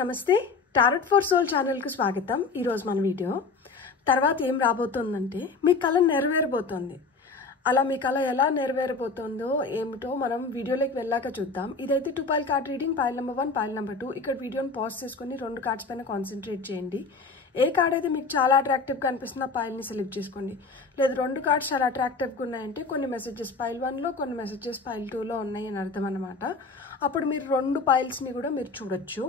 నమస్తే tarot for soul channel కు స్వాగతం। ఈ రోజు మన వీడియో తర్వాత ఏం రాబోతుందంటే మీ కల నెరవేరబోతుంది। అలా మీ కల ఎలా నెరవేరబోతుందో ఏమిటో మనం వీడియోలోకి వెళ్ళాక చూద్దాం। ఇదైతే 2 pile card reading, pile number 1 pile number 2। ఇక్కడ వీడియోని పాజ్ చేసుకొని రెండు కార్డ్స్ పైన కాన్సంట్రేట్ చేయండి। ఏ కార్డ్ అయితే మీకు చాలా అట్రాక్టివ్ గా అనిపిస్తుందో పైల్ ని సెలెక్ట్ చేసుకోండి। లేదు రెండు కార్డ్స్ చాలా అట్రాక్టివ్ గా ఉన్నాయంటే కొన్ని మెసేజెస్ పైల్ 1 లో కొన్ని మెసేజెస్ పైల్ 2 లో ఉన్నాయి అని అర్థం అన్నమాట। అప్పుడు మీరు రెండు పైల్స్ ని కూడా మీరు చూడొచ్చు।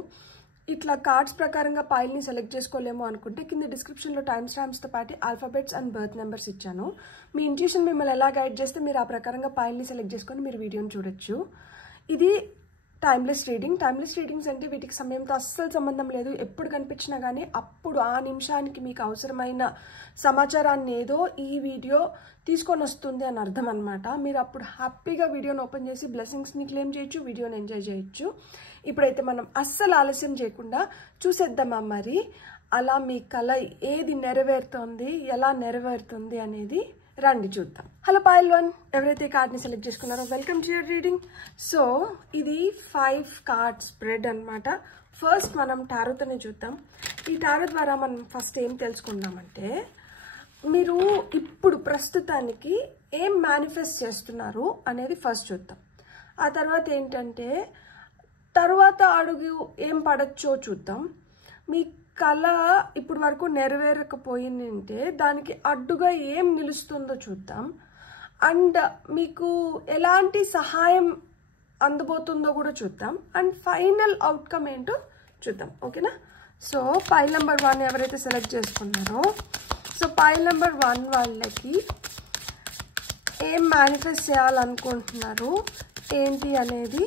ఇట్లా కార్డ్స్ ప్రకారంగా పైల్ ని సెలెక్ట్ చేసుకోలేమో అనుకుంటే కింద డిస్క్రిప్షన్ లో టైమ్ స్టాంప్స్ తో పాటు ఆల్ఫాబెట్స్ అండ్ బర్త్ నెంబర్స్ ఇచ్చాను। మీ ఇంట్యూషన్ మిమ్మల్ని ఎలా గైడ్ చేస్తే మీరు ఆ ప్రకారంగా పైల్ ని సెలెక్ట్ చేసుకొని మీరు వీడియోని చూడొచ్చు। ఇది టైమ్లెస్ రీడింగ్। టైమ్లెస్ రీడింగ్స్ అంటే వీటికి సమయంతో అస్సలు సంబంధం లేదు। ఎప్పుడు కనిపించినా కానీ అప్పుడు ఆ నిమిషానికి మీకు అవసరమైన సమాచారాన్ని ఏదో ఈ వీడియో తీసుకొని వస్తుంది అని అర్థం అనమాట। మీరు అప్పుడు హ్యాపీగా వీడియోని ఓపెన్ చేసి బ్లెస్సింగ్స్ని క్లెయిమ్ చేయొచ్చు, వీడియోని ఎంజాయ్ చేయొచ్చు। ఇప్పుడైతే మనం అస్సలు ఆలస్యం చేయకుండా చూసేద్దామా మరి అలా మీ కల ఏది నెరవేరుతుంది, ఎలా నెరవేరుతుంది అనేది రండి చూద్దాం। హలో పైల్ 1, ఎవరైతే కార్డ్ని సెలెక్ట్ చేసుకున్నారో welcome to your reading. So ఇది 5 కార్డ్ స్ప్రెడ్ అనమాట। ఫస్ట్ మనం టారోతోనే చూద్దాం। ఈ టారో ద్వారా మనం ఫస్ట్ ఏం తెలుసుకుందామంటే మీరు ఇప్పుడు ప్రస్తుతానికి ఏం మేనిఫెస్ట్ చేస్తున్నారు అనేది ఫస్ట్ చూద్దాం। ఆ తర్వాత ఏంటంటే తర్వాత అడుగు ఏం పడచ్చో చూద్దాం। మీ కళ ఇప్పుడు వరకు నెరవేరకపోయిందంటే దానికి అడ్డుగా ఏం నిలుస్తుందో చూద్దాం। అండ్ మీకు ఎలాంటి సహాయం అందబోతుందో కూడా చూద్దాం। అండ్ ఫైనల్ అవుట్కమ్ ఏంటో చూద్దాం, ఓకేనా। సో పైల్ నెంబర్ 1 ఎవరైతే సెలెక్ట్ చేసుకున్నారో సో పైల్ నెంబర్ 1 వాళ్ళకి ఏం మేనిఫెస్ట్ చేయాలనుకుంటున్నారు ఏంటి అనేది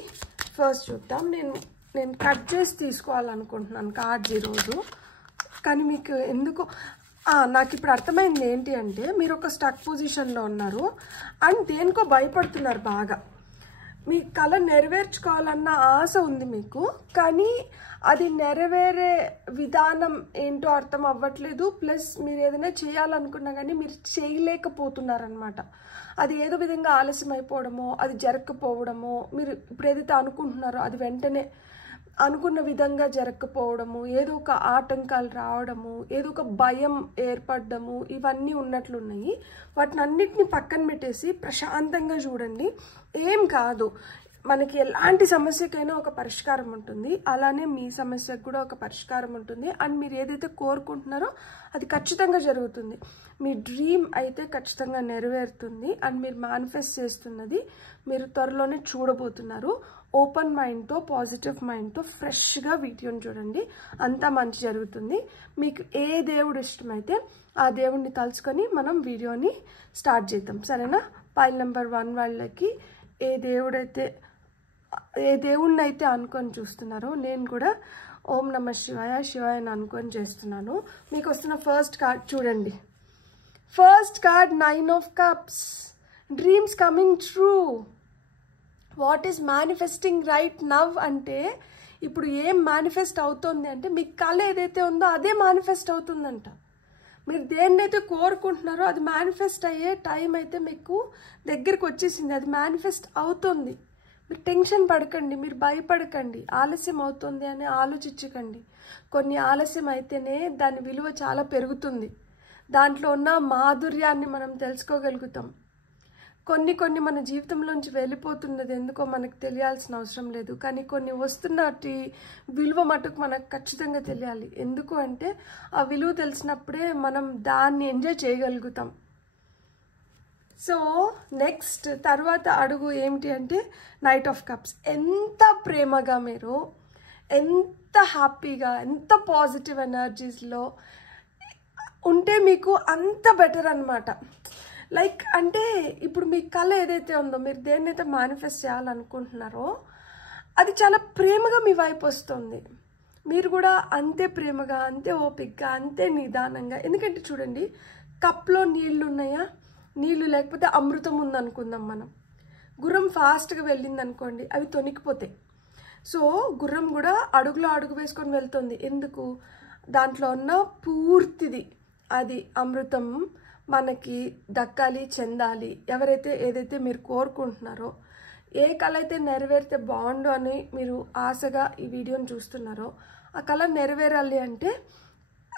ఫస్ట్ చూద్దాం। నేను కట్ చేసి తీసుకోవాలనుకుంటున్నాను కార్డ్స్ ఈరోజు, కానీ మీకు ఎందుకో నాకు ఇప్పుడు అర్థమైంది ఏంటి అంటే మీరు ఒక స్టక్ పొజిషన్లో ఉన్నారు అండ్ దేనికో భయపడుతున్నారు బాగా। మీ కళ నెరవేర్చుకోవాలన్న ఆశ ఉంది మీకు, కానీ అది నెరవేరే విధానం ఏంటో అర్థం అవ్వట్లేదు। ప్లస్ మీరు ఏదైనా చేయాలనుకున్నా కానీ మీరు చేయలేకపోతున్నారనమాట। అది ఏదో విధంగా ఆలస్యం అయిపోవడమో, అది జరగకపోవడమో, మీరు ఇప్పుడు ఏదైతే అనుకుంటున్నారో అది వెంటనే అనుకున్న విధంగా జరగకపోవడము, ఏదో ఒక ఆటంకాలు రావడము, ఏదో ఒక భయం ఏర్పడము, ఇవన్నీ ఉన్నట్లున్నాయి। వాటిని అన్నిటిని పక్కన పెట్టేసి ప్రశాంతంగా చూడండి। ఏం కాదు, మనకి ఎలాంటి సమస్యకైనా ఒక పరిష్కారం ఉంటుంది, అలానే మీ సమస్యకు కూడా ఒక పరిష్కారం ఉంటుంది। అండ్ మీరు ఏదైతే కోరుకుంటున్నారో అది ఖచ్చితంగా జరుగుతుంది। మీ డ్రీమ్ అయితే ఖచ్చితంగా నెరవేరుతుంది అండ్ మీరు మేనిఫెస్ట్ చేస్తున్నది మీరు త్వరలోనే చూడబోతున్నారు। ఓపెన్ మైండ్తో, పాజిటివ్ మైండ్తో ఫ్రెష్గా వీడియోని చూడండి, అంతా మంచి జరుగుతుంది। మీకు ఏ దేవుడు ఇష్టమైతే ఆ దేవుడిని తలుచుకొని మనం వీడియోని స్టార్ట్ చేద్దాం, సరేనా। పైల్ నెంబర్ 1 వాళ్ళకి ఏ దేవుడిని అయితే అనుకొని చూస్తున్నారో నేను కూడా ఓం నమ శివాయ శివాయని అనుకొని చేస్తున్నాను। మీకు వస్తున్న ఫస్ట్ కార్డ్ చూడండి। First card 9 of cups, dreams coming true. What is manifesting right now అంటే ఇప్పుడు ఏం మేనిఫెస్ట్ అవుతుంది అంటే మీ కళ ఏదైతే ఉందో అదే మేనిఫెస్ట్ అవుతుందంట। మీరు దేన్నైతే కోరుకుంటున్నారో అది మేనిఫెస్ట్ అయ్యే టైం అయితే మీకు దగ్గరికి వచ్చేసింది, అది మేనిఫెస్ట్ అవుతుంది। మీరు టెన్షన్ పడకండి, మీరు భయపడకండి, ఆలస్యం అవుతుంది అని ఆలోచించకండి। కొన్ని ఆలస్యం అయితేనే దాని విలువ చాలా పెరుగుతుంది, దాంట్లో ఉన్న మాధుర్యాన్ని మనం తెలుసుకోగలుగుతాం। కొన్ని మన జీవితంలోంచి వెళ్ళిపోతున్నది ఎందుకో మనకు తెలియాల్సిన అవసరం లేదు, కానీ కొన్ని వస్తున్నటి విలువ మటుకు మనకు ఖచ్చితంగా తెలియాలి। ఎందుకు అంటే ఆ విలువ తెలిసినప్పుడే మనం దాన్ని ఎంజాయ్ చేయగలుగుతాం। సో నెక్స్ట్ తర్వాత అడుగు ఏమిటి అంటే నైట్ ఆఫ్ కప్స్। ఎంత ప్రేమగా మీరు, ఎంత హ్యాపీగా, ఎంత పాజిటివ్ ఎనర్జీస్లో ఉంటే మీకు అంత బెటర్ అనమాట। లైక్ అంటే ఇప్పుడు మీ కళ ఏదైతే ఉందో, మీరు దేన్నైతే మేనిఫెస్ట్ చేయాలనుకుంటున్నారో అది చాలా ప్రేమగా మీ వైపు వస్తుంది। మీరు కూడా అంతే ప్రేమగా, అంతే ఓపికగా, అంతే నిదానంగా। ఎందుకంటే చూడండి కప్లో నీళ్లు ఉన్నాయా, నీళ్లు లేకపోతే అమృతం ఉందనుకుందాం మనం। గుర్రం ఫాస్ట్గా వెళ్ళింది అనుకోండి అవి తొనికిపోతాయి। సో గుర్రం కూడా అడుగులో అడుగు వేసుకొని వెళ్తుంది, ఎందుకు దాంట్లో ఉన్న పూర్తిది అది అమృతం మనకి దక్కాలి, చెందాలి। ఎవరైతే ఏదైతే మీరు కోరుకుంటున్నారో, ఏ కళ అయితే నెరవేరితే బాగుండు అని మీరు ఆశగా ఈ వీడియోని చూస్తున్నారో ఆ కళ నెరవేరాలి అంటే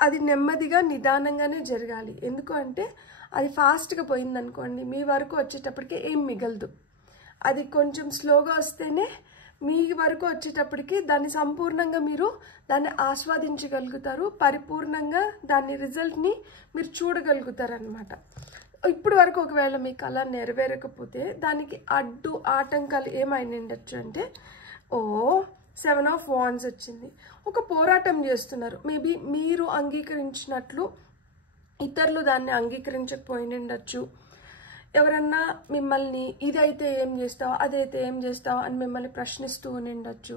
అది నెమ్మదిగా నిదానంగానే జరగాలి. ఎందుకు అంటే అది ఫాస్ట్గా పోయిందనుకోండి మీ వరకు వచ్చేటప్పటికి ఏం మిగలదు. అది కొంచెం స్లోగా వస్తేనే మీ వరకు వచ్చేటప్పటికి దాన్ని సంపూర్ణంగా మీరు దాన్ని ఆస్వాదించగలుగుతారు, పరిపూర్ణంగా దాని రిజల్ట్ని మీరు చూడగలుగుతారు అనమాట. ఇప్పుడు వరకు ఒకవేళ మీ కళ నెరవేరకపోతే దానికి అడ్డు ఆటంకాలు ఏమైనా ఉండొచ్చు అంటే 7 of Wands వచ్చింది. ఒక పోరాటం చేస్తున్నారు. మేబీ మీరు అంగీకరించినట్లు ఇతరులు దాన్ని అంగీకరించకపోయి ఉండొచ్చు. ఎవరన్నా మిమ్మల్ని ఇదైతే ఏం చేస్తావు, అదైతే ఏం చేస్తావు అని మిమ్మల్ని ప్రశ్నిస్తూ ఉండొచ్చు.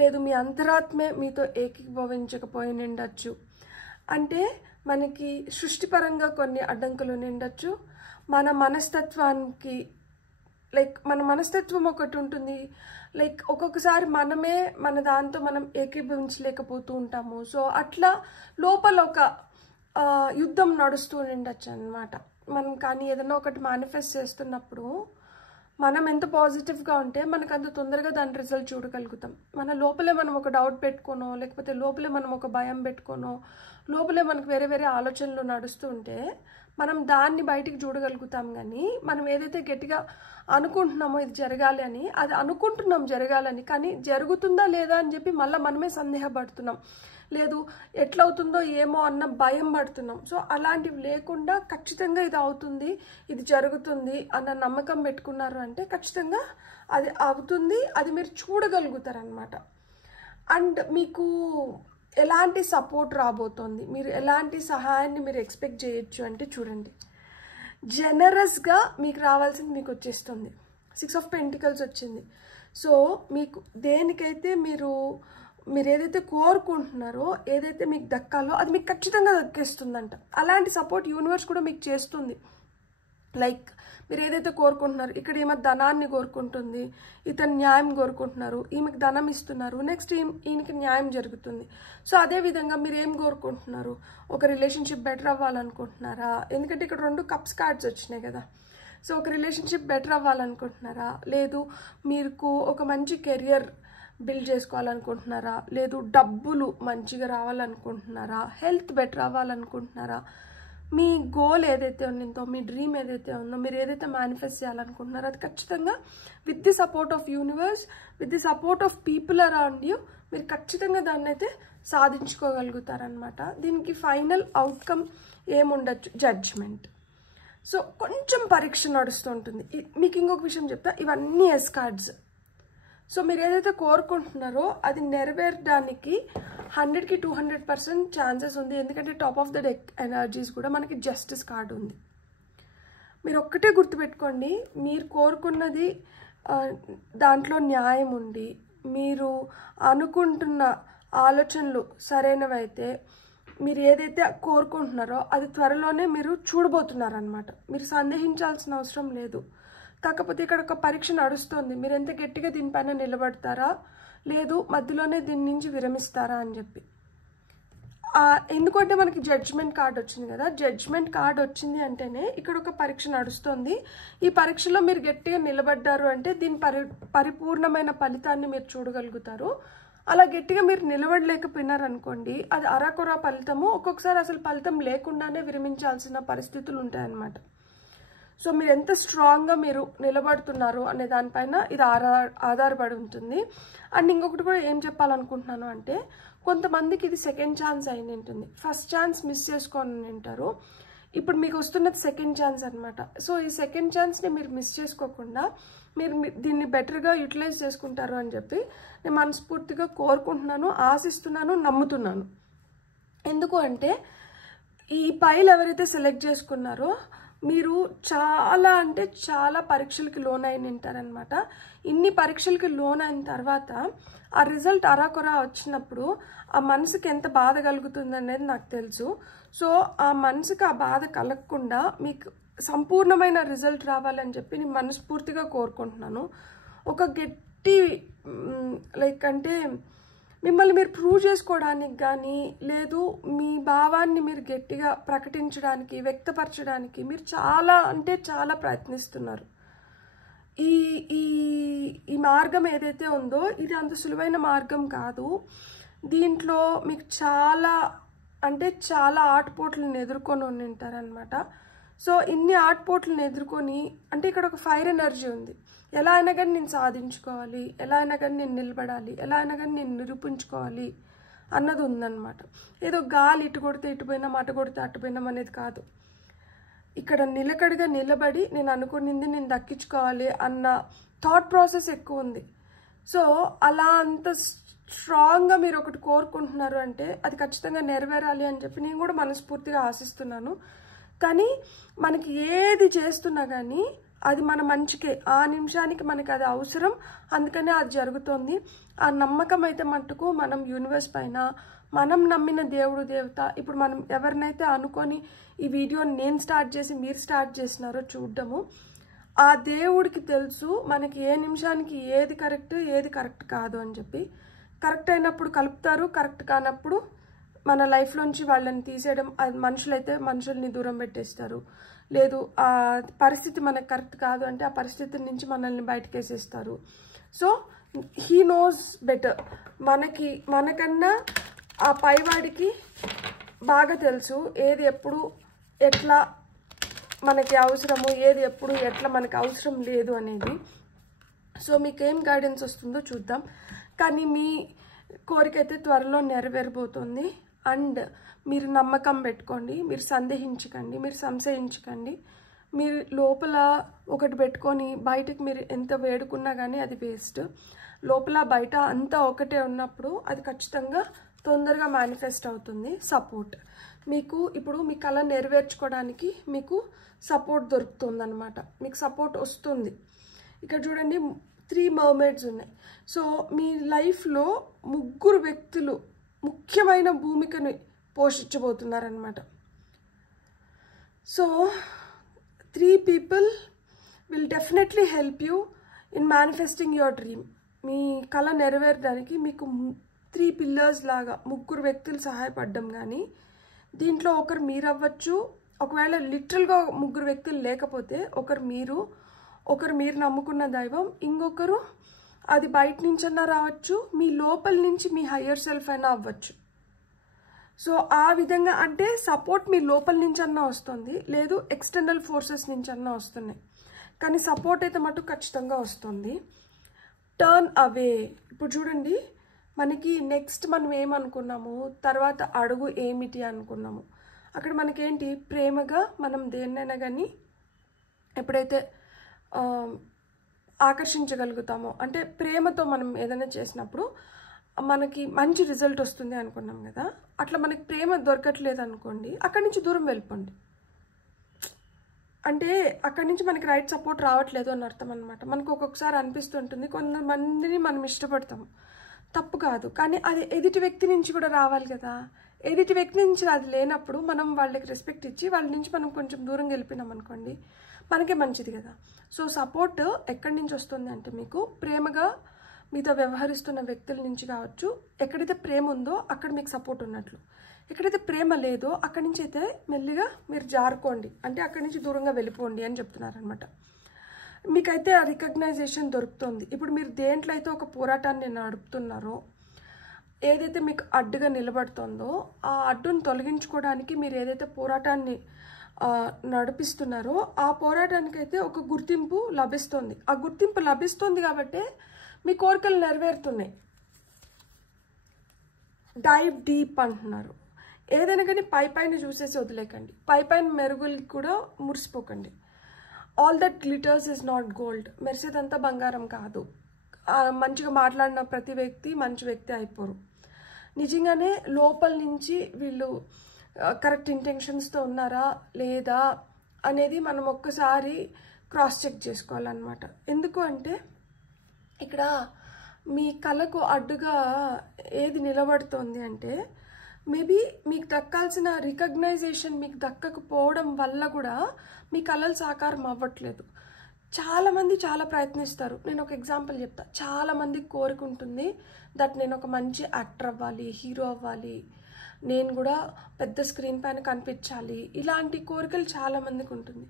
లేదు మీ అంతరాత్మే మీతో ఏకీభవించకపోయి ఉండొచ్చు. అంటే మనకి సృష్టిపరంగా కొన్ని అడ్డంకులు ఉండొచ్చు. మన మనస్తత్వానికి మన మనస్తత్వం ఒకటి ఉంటుంది. ఒక్కొక్కసారి మనమే మన దాంతో మనం ఏకీభవించలేకపోతూ ఉంటాము. సో అట్లా లోపల ఒక యుద్ధం నడుస్తూ ఉండొచ్చు అన్నమాట. మనం కానీ ఏదైనా ఒకటి మేనిఫెస్ట్ చేస్తున్నప్పుడు మనం ఎంత పాజిటివ్గా ఉంటే మనకు అంత తొందరగా దాని రిజల్ట్ చూడగలుగుతాం. మన లోపలే మనం ఒక డౌట్ పెట్టుకోనో, లేకపోతే లోపలే మనం ఒక భయం పెట్టుకోనో, లోపలే మనకు వేరే వేరే ఆలోచనలు నడుస్తూ ఉంటే మనం దాన్ని బయటికి చూడగలుగుతాం. కానీ మనం ఏదైతే గట్టిగా అనుకుంటున్నామో ఇది జరగాలి అని, అది అనుకుంటున్నాం జరగాలని, కానీ జరుగుతుందా లేదా అని చెప్పి మళ్ళీ మనమే సందేహపడుతున్నాం. లేదు ఎట్లవుతుందో ఏమో అన్న భయం పడుతున్నాం. సో అలాంటివి లేకుండా ఖచ్చితంగా ఇది అవుతుంది, ఇది జరుగుతుంది అన్న నమ్మకం పెట్టుకున్నారు అంటే ఖచ్చితంగా అది అవుతుంది. అది మీరు చూడగలుగుతారు అన్నమాట. అండ్ మీకు ఎలాంటి సపోర్ట్ రాబోతోంది, మీరు ఎలాంటి సహాయాన్ని మీరు ఎక్స్పెక్ట్ చేయొచ్చు అంటే చూడండి, జనరస్గా మీకు రావాల్సింది మీకు వచ్చేస్తుంది. 6 of Pentacles వచ్చింది. సో మీకు దేనికైతే మీరు ఏదైతే కోరుకుంటున్నారో, ఏదైతే మీకు దక్కాలో అది మీకు ఖచ్చితంగా దక్కేస్తుందంట. అలాంటి సపోర్ట్ యూనివర్స్ కూడా మీకు చేస్తుంది. మీరు ఏదైతే కోరుకుంటున్నారు, ఇక్కడ ఈమె ధనాన్ని కోరుకుంటుంది, ఇతను న్యాయం కోరుకుంటున్నారు, ఈమెకి ధనం ఇస్తున్నారు, నెక్స్ట్ ఈయనకి న్యాయం జరుగుతుంది. సో అదేవిధంగా మీరు ఏం కోరుకుంటున్నారు, ఒక రిలేషన్షిప్ బెటర్ అవ్వాలనుకుంటున్నారా? ఎందుకంటే ఇక్కడ 2 కప్స్ కార్డ్స్ వచ్చినాయి కదా. సో ఒక రిలేషన్షిప్ బెటర్ అవ్వాలనుకుంటున్నారా? లేదు మీకు ఒక మంచి కెరియర్ బిల్డ్ చేసుకోవాలనుకుంటున్నారా? లేదు డబ్బులు మంచిగా రావాలనుకుంటున్నారా? హెల్త్ బెటర్ అవ్వాలనుకుంటున్నారా? మీ గోల్ ఏదైతే ఉందో, మీ డ్రీమ్ ఏదైతే ఉందో, మీరు ఏదైతే మేనిఫెస్ట్ చేయాలనుకుంటున్నారో అది ఖచ్చితంగా with the support of universe, with the support of people around you మీరు ఖచ్చితంగా దాన్ని అయితే సాధించుకోగలుగుతారనమాట. దీనికి ఫైనల్ అవుట్కమ్ ఏముండొచ్చు, జడ్జ్మెంట్. సో కొంచెం పరీక్ష నడుస్తుంటుంది. మీకు ఇంకొక విషయం చెప్తా, ఇవన్నీ ఎస్ కార్డ్స్. సో మీరు ఏదైతే కోరుకుంటున్నారో అది నెరవేరడానికి 100కి 200% ఛాన్సెస్ ఉంది. ఎందుకంటే top of the deck energies కూడా మనకి జస్టిస్ కార్డ్ ఉంది. మీరు ఒక్కటే గుర్తుపెట్టుకోండి, మీరు కోరుకున్నది దాంట్లో న్యాయం ఉండి, మీరు అనుకుంటున్న ఆలోచనలు సరైనవైతే, మీరు ఏదైతే కోరుకుంటున్నారో అది త్వరలోనే మీరు చూడబోతున్నారనమాట. మీరు సందేహించాల్సిన అవసరం లేదు. కాకపోతే ఇక్కడ ఒక పరీక్ష నడుస్తుంది. మీరు ఎంత గట్టిగా దీనిపైన నిలబడతారా, లేదు మధ్యలోనే దీని నుంచి విరమిస్తారా అని చెప్పి. ఎందుకంటే మనకి జడ్జ్మెంట్ కార్డ్ వచ్చింది కదా. జడ్జ్మెంట్ కార్డ్ వచ్చింది అంటేనే ఇక్కడ ఒక పరీక్ష నడుస్తుంది. ఈ పరీక్షలో మీరు గట్టిగా నిలబడ్డారు అంటే దీని పరిపూర్ణమైన ఫలితాన్ని మీరు చూడగలుగుతారు. అలా గట్టిగా మీరు నిలబడలేకపోయినారనుకోండి, అది అరాకొరా ఫలితము, ఒక్కొక్కసారి అసలు ఫలితం లేకుండానే విరమించాల్సిన పరిస్థితులు ఉంటాయన్నమాట. సో మీరు ఎంత స్ట్రాంగ్గా మీరు నిలబడుతున్నారు అనే దానిపైన ఇది ఆధారపడి ఉంటుంది. అండ్ ఇంకొకటి కూడా ఏం చెప్పాలనుకుంటున్నాను అంటే, కొంతమందికి ఇది సెకండ్ ఛాన్స్ అయిన ఉంటుంది. ఫస్ట్ ఛాన్స్ మిస్ చేసుకొని ఉంటారు. ఇప్పుడు మీకు వస్తున్నది సెకండ్ ఛాన్స్ అనమాట. సో ఈ సెకండ్ ఛాన్స్ని మీరు మిస్ చేసుకోకుండా మీరు దీన్ని బెటర్గా యూటిలైజ్ చేసుకుంటారు అని చెప్పి నేను మనస్ఫూర్తిగా కోరుకుంటున్నాను, ఆశిస్తున్నాను, నమ్ముతున్నాను. ఎందుకు అంటే ఈ పైలు ఎవరైతే సెలెక్ట్ చేసుకున్నారో మీరు చాలా అంటే చాలా పరీక్షలకి లోన్ అయిన ఉంటారనమాట. ఇన్ని పరీక్షలకి లోన్ అయిన తర్వాత ఆ రిజల్ట్ అరాకొరా వచ్చినప్పుడు ఆ మనసుకి ఎంత బాధ కలుగుతుంది అనేది నాకు తెలుసు. సో ఆ మనసుకి ఆ బాధ కలగకుండా మీకు సంపూర్ణమైన రిజల్ట్ రావాలని చెప్పి నేను మనస్ఫూర్తిగా కోరుకుంటున్నాను. ఒక గట్టి అంటే మిమ్మల్ని మీరు ప్రూవ్ చేసుకోవడానికి కానీ, లేదు మీ భావాన్ని మీరు గట్టిగా ప్రకటించడానికి, వ్యక్తపరచడానికి మీరు చాలా అంటే చాలా ప్రయత్నిస్తున్నారు. ఈ మార్గం ఏదైతే ఉందో ఇది అంత సులువైన మార్గం కాదు. దీంట్లో మీకు చాలా అంటే చాలా ఆటుపోట్లను ఎదుర్కొని ఉంటారనమాట. సో ఇన్ని ఆటుపోట్లను ఎదుర్కొని అంటే ఇక్కడ ఒక ఫైర్ ఎనర్జీ ఉంది. ఎలా అయినా కానీ నేను సాధించుకోవాలి, ఎలా అయినా కానీ నేను నిలబడాలి, ఎలా అయినా కానీ నేను నిరూపించుకోవాలి అన్నది ఉందన్నమాట. ఏదో గాలి ఇటు కొడితే ఇటు పోయినాం, అటు కొడితే అటు పోయినాం అనేది కాదు. ఇక్కడ నిలకడగా నిలబడి నేను అనుకున్నది నేను దక్కించుకోవాలి అన్న థాట్ ప్రాసెస్ ఎక్కువ ఉంది. సో అలా అంత స్ట్రాంగ్గా మీరు ఒకటి కోరుకుంటున్నారు అంటే అది ఖచ్చితంగా నెరవేరాలి అని చెప్పి నేను కూడా మనస్ఫూర్తిగా ఆశిస్తున్నాను. కానీ మనకి ఏది చేస్తున్నా కానీ అది మన మంచికే, ఆ నిమిషానికి మనకి అది అవసరం, అందుకనే అది జరుగుతుంది. ఆ నమ్మకం అయితే మట్టుకు మనం యూనివర్స్ పైన, మనం నమ్మిన దేవుడు దేవత, ఇప్పుడు మనం ఎవరినైతే అనుకొని ఈ వీడియోని నేను స్టార్ట్ చేసి మీరు స్టార్ట్ చేసినారో చూడడము, ఆ దేవుడికి తెలుసు మనకి ఏ నిమిషానికి ఏది కరెక్ట్ కాదు అని చెప్పి. కరెక్ట్ అయినప్పుడు కలుపుతారు, కరెక్ట్ కానప్పుడు మన లైఫ్లోంచి వాళ్ళని తీసేయడం. అది మనుషులైతే మనుషుల్ని దూరం పెట్టేస్తారు, లేదు ఆ పరిస్థితి మనకు కరెక్ట్ కాదు అంటే ఆ పరిస్థితి నుంచి మనల్ని బయటకు వేసేస్తారు. So he knows better. మనకన్నా ఆ పైవాడికి బాగా తెలుసు ఏది ఎప్పుడు ఎట్లా మనకి అవసరము, ఏది ఎప్పుడు ఎట్లా మనకి అవసరం లేదు అనేది. సో మీకేం గైడెన్స్ వస్తుందో చూద్దాం. కానీ మీ కోరిక అయితే త్వరలో నెరవేరబోతుంది. అండ్ మీరు నమ్మకం పెట్టుకోండి, మీరు సందేహించకండి, మీరు సంశయించకండి. మీరు లోపల ఒకటి పెట్టుకొని బయటకు మీరు ఎంత వేడుకున్నా కానీ అది వేస్ట్. లోపల బయట అంతా ఒకటే ఉన్నప్పుడు అది ఖచ్చితంగా తొందరగా మేనిఫెస్ట్ అవుతుంది. సపోర్ట్ మీకు ఇప్పుడు మీ కళ నెరవేర్చుకోవడానికి మీకు సపోర్ట్ దొరుకుతుంది అనమాట. మీకు సపోర్ట్ వస్తుంది. ఇక్కడ చూడండి 3 మర్మైడ్స్ ఉన్నాయి. సో మీ లైఫ్లో 3 వ్యక్తులు ముఖ్యమైన భూమికను పోషించబోతున్నారనమాట. So 3 people will definitely help you in manifesting your dream. మీ కళ నెరవేరడానికి మీకు 3 pillars లాగా 3 వ్యక్తులు సహాయపడడం. కానీ దీంట్లో ఒకరు మీరు అవ్వచ్చు, ఒకవేళ లిటరల్గా 3 వ్యక్తులు లేకపోతే ఒకరు మీరు నమ్ముకున్న దైవం, ఇంకొకరు అది బయట నుంచన్నా రావచ్చు, మీ లోపల నుంచి మీ హయ్యర్ సెల్ఫ్ అయినా అవ్వచ్చు. సో ఆ విధంగా అంటే సపోర్ట్ మీ లోపల నుంచి అన్నా వస్తుంది, లేదు ఎక్స్టర్నల్ ఫోర్సెస్ నుంచి అన్నా వస్తున్నాయి. కానీ సపోర్ట్ అయితే మటు ఖచ్చితంగా వస్తుంది. టర్న్ అవే. ఇప్పుడు చూడండి మనకి నెక్స్ట్ మనం ఏమనుకున్నాము, తర్వాత అడుగు ఏమిటి అనుకున్నాము. అక్కడ మనకేంటి, ప్రేమగా మనం దేన్నైనా కానీ ఎప్పుడైతే ఆకర్షించగలుగుతామో, అంటే ప్రేమతో మనం ఏదైనా చేసినప్పుడు మనకి మంచి రిజల్ట్ వస్తుంది అనుకున్నాం కదా. అట్లా మనకి ప్రేమ దొరకట్లేదు అనుకోండి, అక్కడి నుంచి దూరం వెళ్ళిపోండి. అంటే అక్కడి నుంచి మనకి రైట్ సపోర్ట్ రావట్లేదు అని అర్థం అనమాట. మనకు ఒక్కొక్కసారి అనిపిస్తుంటుంది, కొంతమందిని మనం ఇష్టపడతాము, తప్పు కాదు, కానీ అది ఎదుటి వ్యక్తి నుంచి కూడా రావాలి కదా. ఎదుటి వ్యక్తి నుంచి అది లేనప్పుడు మనం వాళ్ళకి రెస్పెక్ట్ ఇచ్చి వాళ్ళ నుంచి మనం కొంచెం దూరంగా వెళ్ళిపోయినాం అనుకోండి, మనకే మంచిది కదా. సో సపోర్ట్ ఎక్కడి నుంచి వస్తుంది అంటే మీకు ప్రేమగా మీతో వ్యవహరిస్తున్న వ్యక్తుల నుంచి కావచ్చు. ఎక్కడైతే ప్రేమ ఉందో అక్కడ మీకు సపోర్ట్ ఉన్నట్లు, ఎక్కడైతే ప్రేమ లేదో అక్కడి నుంచి అయితే మెల్లిగా మీరు జారుకోండి, అంటే అక్కడి నుంచి దూరంగా వెళ్ళిపోండి అని చెప్తున్నారనమాట. మీకైతే ఆ రికగ్నైజేషన్ దొరుకుతుంది. ఇప్పుడు మీరు దేంట్లో అయితే ఒక పోరాటాన్ని నడుపుతున్నారో, ఏదైతే మీకు అడ్డుగా నిలబడుతుందో ఆ అడ్డును తొలగించుకోవడానికి మీరు ఏదైతే పోరాటాన్ని నడిపిస్తున్నారో ఆ పోరాటానికైతే ఒక గుర్తింపు లభిస్తుంది. ఆ గుర్తింపు లభిస్తుంది కాబట్టి మీ కోరికలు నెరవేరుతున్నాయి. డైవ్ డీప్ అంటున్నారు. ఏదైనా కానీ పైన చూసేసి వదిలేకండి, పైన మెరుగులు కూడా మురిసిపోకండి. All that glitters is not gold. మెరిసేదంతా బంగారం కాదు. మంచిగా మాట్లాడిన ప్రతి వ్యక్తి మంచి వ్యక్తి అయిపోరు. నిజంగానే లోపల నుంచి వీళ్ళు కరెక్ట్ ఇంటెన్షన్స్తో ఉన్నారా లేదా అనేది మనం ఒక్కసారి క్రాస్ చెక్ చేసుకోవాలన్నమాట. ఎందుకు అంటే ఇక్కడ మీ కళకు అడ్డుగా ఏది నిలబడుతోంది అంటే మేబీ మీకు దక్కాల్సిన రికగ్నైజేషన్ మీకు దక్కకపోవడం వల్ల కూడా మీ కళలు సాకారం అవ్వట్లేదు. చాలామంది చాలా ప్రయత్నిస్తారు. నేను ఒక ఎగ్జాంపుల్ చెప్తా. చాలామందికి కోరిక ఉంటుంది దట్ నేను ఒక మంచి యాక్టర్ అవ్వాలి, హీరో అవ్వాలి, నేను కూడా పెద్ద స్క్రీన్ పైన కనిపించాలి, ఇలాంటి కోరికలు చాలామందికి ఉంటుంది.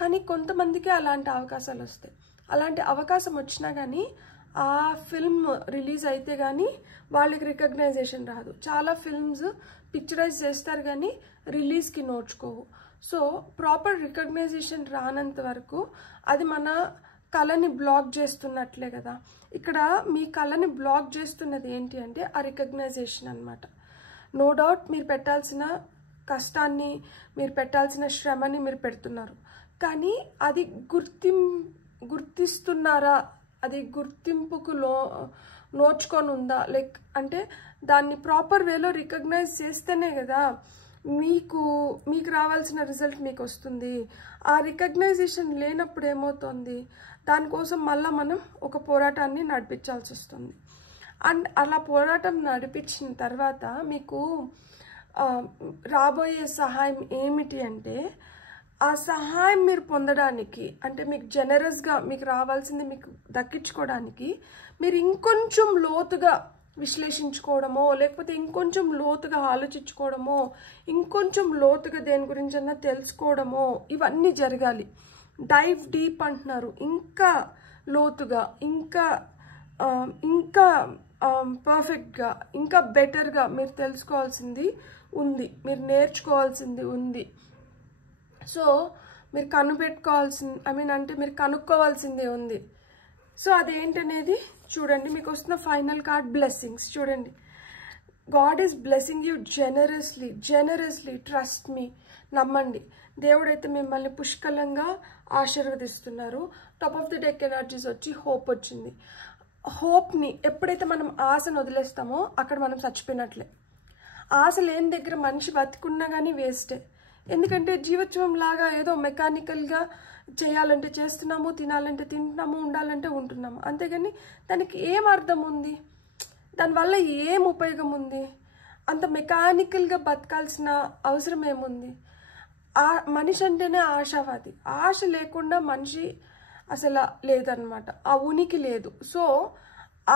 కానీ కొంతమందికి అలాంటి అవకాశాలు వస్తాయి. అలాంటి అవకాశం వచ్చినా కానీ ఆ ఫిల్మ్ రిలీజ్ అయితే కానీ వాళ్ళకి రికగ్నైజేషన్ రాదు. చాలా ఫిల్మ్స్ పిక్చరైజ్ చేస్తారు కానీ రిలీజ్కి నోచుకోవు. సో ప్రాపర్ రికగ్నైజేషన్ రానంత వరకు అది మన కళని బ్లాక్ చేస్తున్నట్లే కదా. ఇక్కడ మీ కళని బ్లాక్ చేస్తున్నది ఏంటి అంటే ఆ రికగ్నైజేషన్ అన్నమాట. నో డౌట్ మీరు పెట్టాల్సిన కష్టాన్ని, మీరు పెట్టాల్సిన శ్రమని మీరు పెడుతున్నారు, కానీ అది గుర్తిస్తున్నారా, అది గుర్తింపుకు నోచుకొని ఉందా, లైక్ అంటే దాన్ని ప్రాపర్ వేలో రికగ్నైజ్ చేస్తేనే కదా మీకు రావాల్సిన రిజల్ట్ మీకు వస్తుంది. ఆ రికగ్నైజేషన్ లేనప్పుడు ఏమవుతుంది, దానికోసం మళ్ళీ మనం ఒక పోరాటాన్ని నడిపించాల్సి వస్తుంది. అండ్ అలా పోరాటం నడిపించిన తర్వాత మీకు రాబోయే సహాయం ఏమిటి అంటే, ఆ సహాయం మీరు పొందడానికి అంటే మీకు జనరస్గా మీకు రావాల్సింది మీకు దక్కించుకోవడానికి మీరు ఇంకొంచెం లోతుగా విశ్లేషించుకోవడమో, లేకపోతే ఇంకొంచెం లోతుగా ఆలోచించుకోవడమో, ఇంకొంచెం లోతుగా దేని గురించన్నా తెలుసుకోవడమో ఇవన్నీ జరగాలి. డైవ్ డీప్ అంటున్నారు. ఇంకా లోతుగా, ఇంకా పర్ఫెక్ట్గా, ఇంకా బెటర్గా మీరు తెలుసుకోవాల్సింది ఉంది, మీరు నేర్చుకోవాల్సింది ఉంది. సో మీరు మీరు కనుక్కోవాల్సిందే ఉంది. సో అదేంటనేది చూడండి. మీకు వస్తున్న ఫైనల్ కార్డ్ బ్లెస్సింగ్స్ చూడండి. God is blessing you generously trust me. నమ్మండి, దేవుడైతే మిమ్మల్ని పుష్కలంగా ఆశీర్వదిస్తున్నారు. Top of the deck energies వచ్చి హోప్ వచ్చింది. హోప్ని ఎప్పుడైతే మనం ఆశను వదిలేస్తామో అక్కడ మనం చచ్చిపోయినట్లే. ఆశ లేని దగ్గర మనిషి బతికున్నా కానీ వేస్టే. ఎందుకంటే జీవోత్సవం లాగా ఏదో మెకానికల్గా చేయాలంటే చేస్తున్నాము, తినాలంటే తింటున్నాము, ఉండాలంటే ఉంటున్నాము, అంతేగాని దానికి ఏం అర్థం ఉంది, దానివల్ల ఏం ఉపయోగం ఉంది, అంత మెకానికల్గా బతకాల్సిన అవసరం ఏముంది. మనిషి అంటేనే ఆశావాది. ఆశ లేకుండా మనిషి అసలు లేదన్నమాట, ఆ ఉనికి లేదు. సో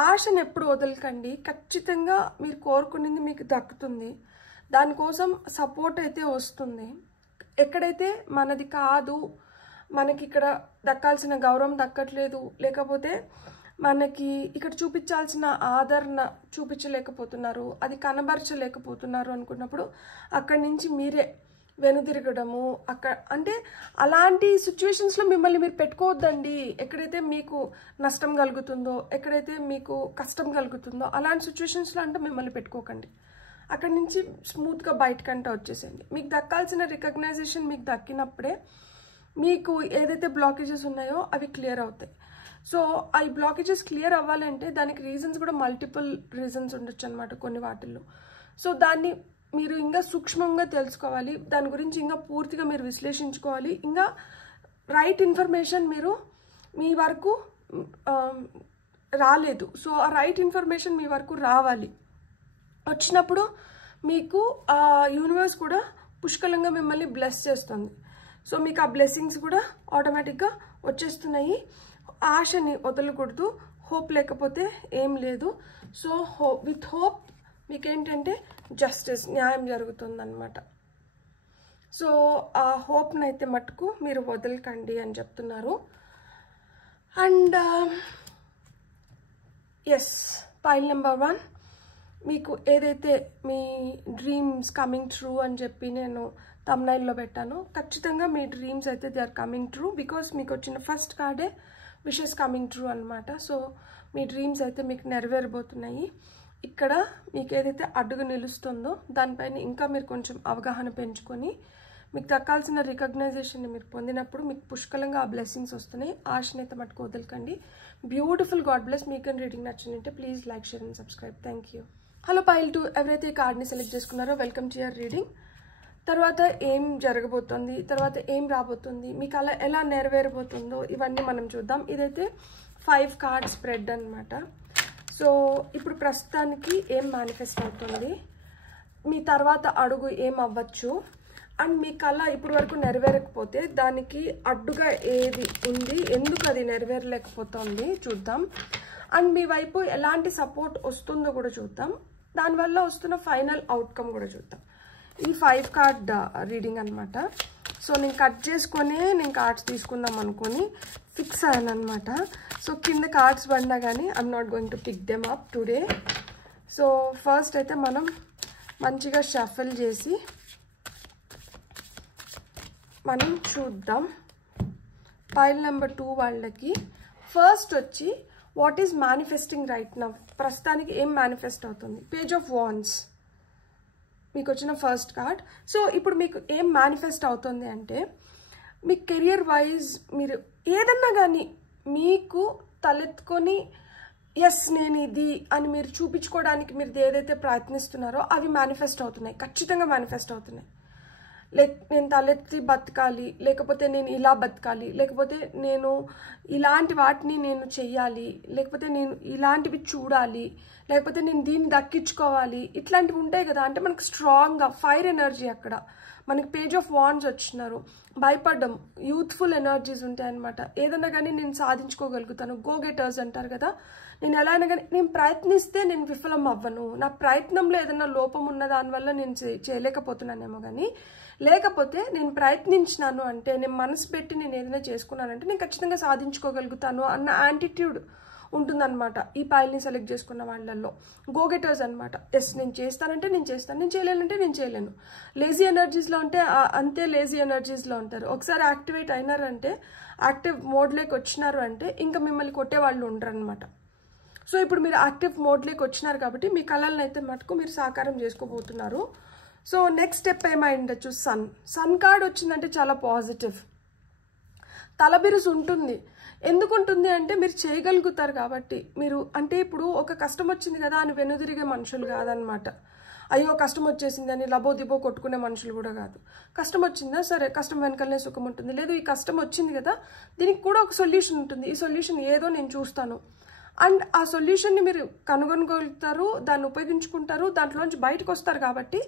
ఆశను ఎప్పుడు వదలకండి. ఖచ్చితంగా మీరు కోరుకునేది మీకు దక్కుతుంది. దానికోసం సపోర్ట్ అయితే వస్తుంది. ఎక్కడైతే మనది కాదు, మనకి ఇక్కడ దక్కాల్సిన గౌరవం దక్కట్లేదు, లేకపోతే మనకి ఇక్కడ చూపించాల్సిన ఆదరణ చూపించలేకపోతున్నారు, అది కనబరచలేకపోతున్నారు అనుకున్నప్పుడు అక్కడి నుంచి మీరే వెనుదిరగడము. అంటే అలాంటి సిచ్యువేషన్స్లో మిమ్మల్ని మీరు పెట్టుకోవద్దండి. ఎక్కడైతే మీకు నష్టం కలుగుతుందో, ఎక్కడైతే మీకు కష్టం కలుగుతుందో అలాంటి సిచ్యువేషన్స్లో అంటే మిమ్మల్ని పెట్టుకోకండి. అక్కడి నుంచి స్మూత్గా బయటకంటే వచ్చేసేయండి. మీకు దక్కాల్సిన రికగ్నైజేషన్ మీకు దక్కినప్పుడే మీకు ఏదైతే బ్లాకేజెస్ ఉన్నాయో అవి క్లియర్ అవుతాయి. సో ఈ బ్లాకేజెస్ క్లియర్ అవ్వాలంటే దానికి రీజన్స్ కూడా మల్టిపుల్ రీజన్స్ ఉండొచ్చు అనమాట కొన్ని వాటిల్లో. సో దాన్ని మీరు ఇంకా సూక్ష్మంగా తెలుసుకోవాలి, దాని గురించి ఇంకా పూర్తిగా మీరు విశ్లేషించుకోవాలి. ఇంకా రైట్ ఇన్ఫర్మేషన్ మీ వరకు రాలేదు. సో ఆ రైట్ ఇన్ఫర్మేషన్ మీ వరకు రావాలి. వచ్చినప్పుడు మీకు ఆ యూనివర్స్ కూడా పుష్కలంగా మిమ్మల్ని బ్లెస్ చేస్తుంది. సో మీకు ఆ బ్లెస్సింగ్స్ కూడా ఆటోమేటిక్గా వచ్చేస్తున్నాయి. ఆశని వదలకూడదు. హోప్ లేకపోతే ఏం లేదు. సో విత్ హోప్ మీకేంటంటే జస్టిస్, న్యాయం జరుగుతుందన్నమాట. సో ఆ హోప్ని అయితే మటుకు మీరు వదలకండి అని చెప్తున్నారు. అండ్ ఎస్, పైల్ నెంబర్ 1, మీకు ఏదైతే మీ డ్రీమ్స్ కమింగ్ ట్రూ అని చెప్పి నేను తమ్నైల్లో పెట్టానో, ఖచ్చితంగా మీ డ్రీమ్స్ అయితే they are coming true. Because మీకు వచ్చిన ఫస్ట్ కార్డే విషెస్ కమింగ్ ట్రూ అనమాట. సో మీ డ్రీమ్స్ అయితే మీకు నెరవేరబోతున్నాయి. ఇక్కడ మీకు ఏదైతే అడ్డుగా నిలుస్తుందో దానిపైన ఇంకా మీరు కొంచెం అవగాహన పెంచుకొని మీకు దక్కాల్సిన రికగ్నైజేషన్ని మీరు పొందినప్పుడు మీకు పుష్కలంగా ఆ బ్లెస్సింగ్స్ వస్తున్నాయి. ఆశనైతే మటుకు వదలకండి. Beautiful, God bless. మీకు రీడింగ్ నచ్చినట్టే please like, share and subscribe. Thank you. Hello pile 2, ఎవరైతే ఈ కార్డ్ని సెలెక్ట్ చేసుకున్నారో వెల్కమ్ టు యువర్ రీడింగ్. తర్వాత ఏం జరగబోతుంది, తర్వాత ఏం రాబోతుంది, మీకు అలా ఎలా నెరవేరబోతుందో ఇవన్నీ మనం చూద్దాం. ఇదైతే 5 కార్డ్ స్ప్రెడ్ అనమాట. సో ఇప్పుడు ప్రస్తుతానికి ఏం మేనిఫెస్ట్ అవుతుంది, మీ తర్వాత అడుగు ఏం అవ్వచ్చు, అండ్ మీ కళ ఇప్పటి వరకు నెరవేరకపోతే దానికి అడ్డుగా ఏది ఉంది, ఎందుకు అది నెరవేరలేకపోతుంది చూద్దాం. అండ్ మీ వైపు ఎలాంటి సపోర్ట్ వస్తుందో కూడా చూద్దాం. దానివల్ల వస్తున్న ఫైనల్ అవుట్కమ్ కూడా చూద్దాం. ఈ 5 కార్డ్ రీడింగ్ అనమాట. సో నేను కట్ చేసుకొని నేను కార్డ్స్ తీసుకుందాం అనుకొని ఫిక్స్ అయ్యాను అనమాట. సో కింద కార్డ్స్ పడినా కానీ I'm not going to pick them up today. So first అయితే మనం మంచిగా షఫల్ చేసి మనం చూద్దాం. పైల్ నెంబర్ 2 వాళ్ళకి ఫస్ట్ వచ్చి what is manifesting right now, ప్రస్తుతానికి ఏం మేనిఫెస్ట్ అవుతుంది. పేజ్ ఆఫ్ వాండ్స్ మీకు వచ్చిన ఫస్ట్ కార్డ్. సో ఇప్పుడు మీకు ఏం మేనిఫెస్ట్ అవుతుంది అంటే మీ కెరియర్ వైజ్ మీరు ఏదన్నా కానీ మీకు తలెత్తుకొని ఎస్ నేను ఇది అని మీరు చూపించుకోవడానికి మీరు ఏదైతే ప్రయత్నిస్తున్నారో అవి మేనిఫెస్ట్ అవుతున్నాయి, ఖచ్చితంగా మేనిఫెస్ట్ అవుతున్నాయి. నేను తలెత్తి బతకాలి, లేకపోతే నేను ఇలా బతకాలి, లేకపోతే నేను ఇలాంటి వాటిని నేను చెయ్యాలి, లేకపోతే నేను ఇలాంటివి చూడాలి, లేకపోతే నేను దీన్ని దక్కించుకోవాలి, ఇట్లాంటివి ఉంటాయి కదా. అంటే మనకు స్ట్రాంగ్గా ఫైర్ ఎనర్జీ అక్కడ మనకి పేజ్ ఆఫ్ వాండ్స్ వచ్చినారు. భయపడడం, యూత్ఫుల్ ఎనర్జీస్ ఉంటాయన్నమాట. ఏదన్నా కానీ నేను సాధించుకోగలుగుతాను, గో గెటర్స్ అంటారు కదా. నేను ఎలా అయినా కానీ నేను ప్రయత్నిస్తే నేను విఫలం అవ్వను, నా ప్రయత్నంలో ఏదైనా లోపం ఉన్న దానివల్ల నేను చేయలేకపోతున్నానేమో, కానీ లేకపోతే నేను ప్రయత్నించినాను అంటే నేను మనసు పెట్టి నేను ఏదైనా చేసుకున్నానంటే నేను ఖచ్చితంగా సాధించుకోగలుగుతాను అన్న యాటిట్యూడ్ ఉంటుందన్నమాట ఈ పైల్ని సెలెక్ట్ చేసుకున్న వాళ్ళల్లో. గో గెటర్స్ అనమాట. ఎస్ నేను చేస్తానంటే నేను చేస్తాను, నేను చేయలేనంటే నేను చేయలేను. లేజీ ఎనర్జీస్లో ఉంటే అంతే లేజీ ఎనర్జీస్లో ఉంటారు. ఒకసారి యాక్టివేట్ అయినారంటే, యాక్టివ్ మోడ్లోకి వచ్చినారు అంటే ఇంకా మిమ్మల్ని కొట్టే వాళ్ళు ఉండరు అనమాట. సో ఇప్పుడు మీరు యాక్టివ్ మోడ్లోకి వచ్చినారు కాబట్టి మీ కళలను అయితే మటుకు మీరు సాకారం చేసుకోబోతున్నారు. సో నెక్స్ట్ స్టెప్ ఏమై ఉండొచ్చు, సన్ కార్డ్ వచ్చిందంటే చాలా పాజిటివ్, తలబిరుసు ఉంటుంది. ఎందుకు ఉంటుంది అంటే మీరు చేయగలుగుతారు కాబట్టి. మీరు అంటే ఇప్పుడు ఒక కష్టం వచ్చింది కదా అని వెనుదిరిగే మనుషులు కాదనమాట. అయ్యో కష్టం వచ్చేసింది అని లబో దిబో కొట్టుకునే మనుషులు కూడా కాదు. కష్టం వచ్చిందా, సరే కష్టం వెనకాలనే సుఖం ఉంటుంది. లేదు ఈ కష్టం వచ్చింది కదా, దీనికి కూడా ఒక సొల్యూషన్ ఉంటుంది, ఈ సొల్యూషన్ ఏదో నేను చూస్తాను అండ్ ఆ సొల్యూషన్ని మీరు కనుగొనగలుగుతారు, దాన్ని ఉపయోగించుకుంటారు, దాంట్లోంచి బయటకు వస్తారు. కాబట్టి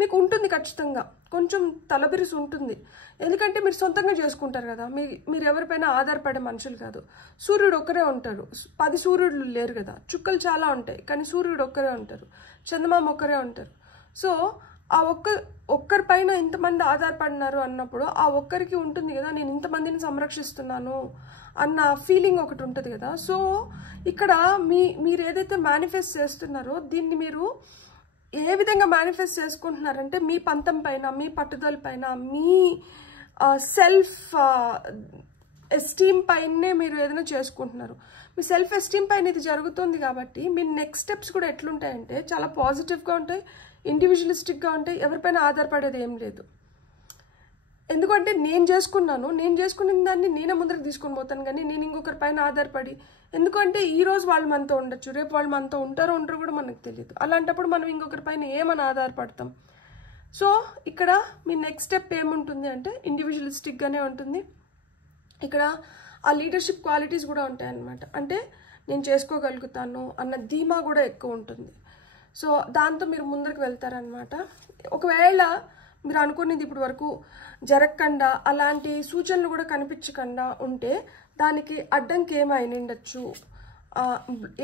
మీకు ఉంటుంది ఖచ్చితంగా కొంచెం తలబిరుసు ఉంటుంది. ఎందుకంటే మీరు సొంతంగా చేసుకుంటారు కదా, మీరు ఎవరిపైనా ఆధారపడే మనుషులు కాదు. సూర్యుడు ఒక్కరే ఉంటారు, 10 సూర్యుడు లేరు కదా. చుక్కలు చాలా ఉంటాయి కానీ సూర్యుడు ఒక్కరే ఉంటారు, చందమామ ఒక్కరే ఉంటారు. సో ఆ ఒక్కరిపైన ఇంతమంది ఆధారపడినారు అన్నప్పుడు ఆ ఒక్కరికి ఉంటుంది కదా, నేను ఇంతమందిని సంరక్షిస్తున్నాను అన్న ఫీలింగ్ ఒకటి ఉంటుంది కదా. సో ఇక్కడ మీరు ఏదైతే మేనిఫెస్ట్ చేస్తున్నారో దీన్ని మీరు ఏ విధంగా మేనిఫెస్ట్ చేసుకుంటున్నారంటే మీ పంతం పైన, మీ పట్టుదల పైన, మీ సెల్ఫ్ ఎస్టీమ్ పైనే మీరు ఏదైనా చేసుకుంటున్నారు. మీ సెల్ఫ్ ఎస్టీమ్ పైన ఇది జరుగుతుంది కాబట్టి మీ నెక్స్ట్ స్టెప్స్ కూడా ఎట్లుంటాయంటే చాలా పాజిటివ్గా ఉంటాయి, ఇండివిజువలిస్టిక్గా ఉంటాయి. ఎవరిపైన ఆధారపడేది ఏం లేదు. ఎందుకంటే నేను చేసుకున్న దాన్ని నేనే ముందరకు తీసుకొని పోతాను కానీ నేను ఇంకొకరి పైన ఆధారపడి, ఎందుకంటే ఈరోజు వాళ్ళు మనతో ఉండొచ్చు, రేపు వాళ్ళు మనతో ఉంటారో కూడా మనకు తెలియదు. అలాంటప్పుడు మనం ఇంకొకరి పైన ఏమని ఆధారపడతాం. సో ఇక్కడ మీ నెక్స్ట్ స్టెప్ ఏముంటుంది అంటే ఇండివిజువలిస్టిక్గానే ఉంటుంది. ఇక్కడ ఆ లీడర్షిప్ క్వాలిటీస్ కూడా ఉంటాయన్నమాట. అంటే నేను చేసుకోగలుగుతాను అన్న ధీమా కూడా ఎక్కువ ఉంటుంది. సో దాంతో మీరు ముందరకు వెళ్తారనమాట. ఒకవేళ మీరు అనుకునేది ఇప్పటి వరకు జరగకుండా అలాంటి సూచనలు కూడా కనిపించకుండా ఉంటే దానికి అడ్డంకి ఏమైనా ఉండొచ్చు.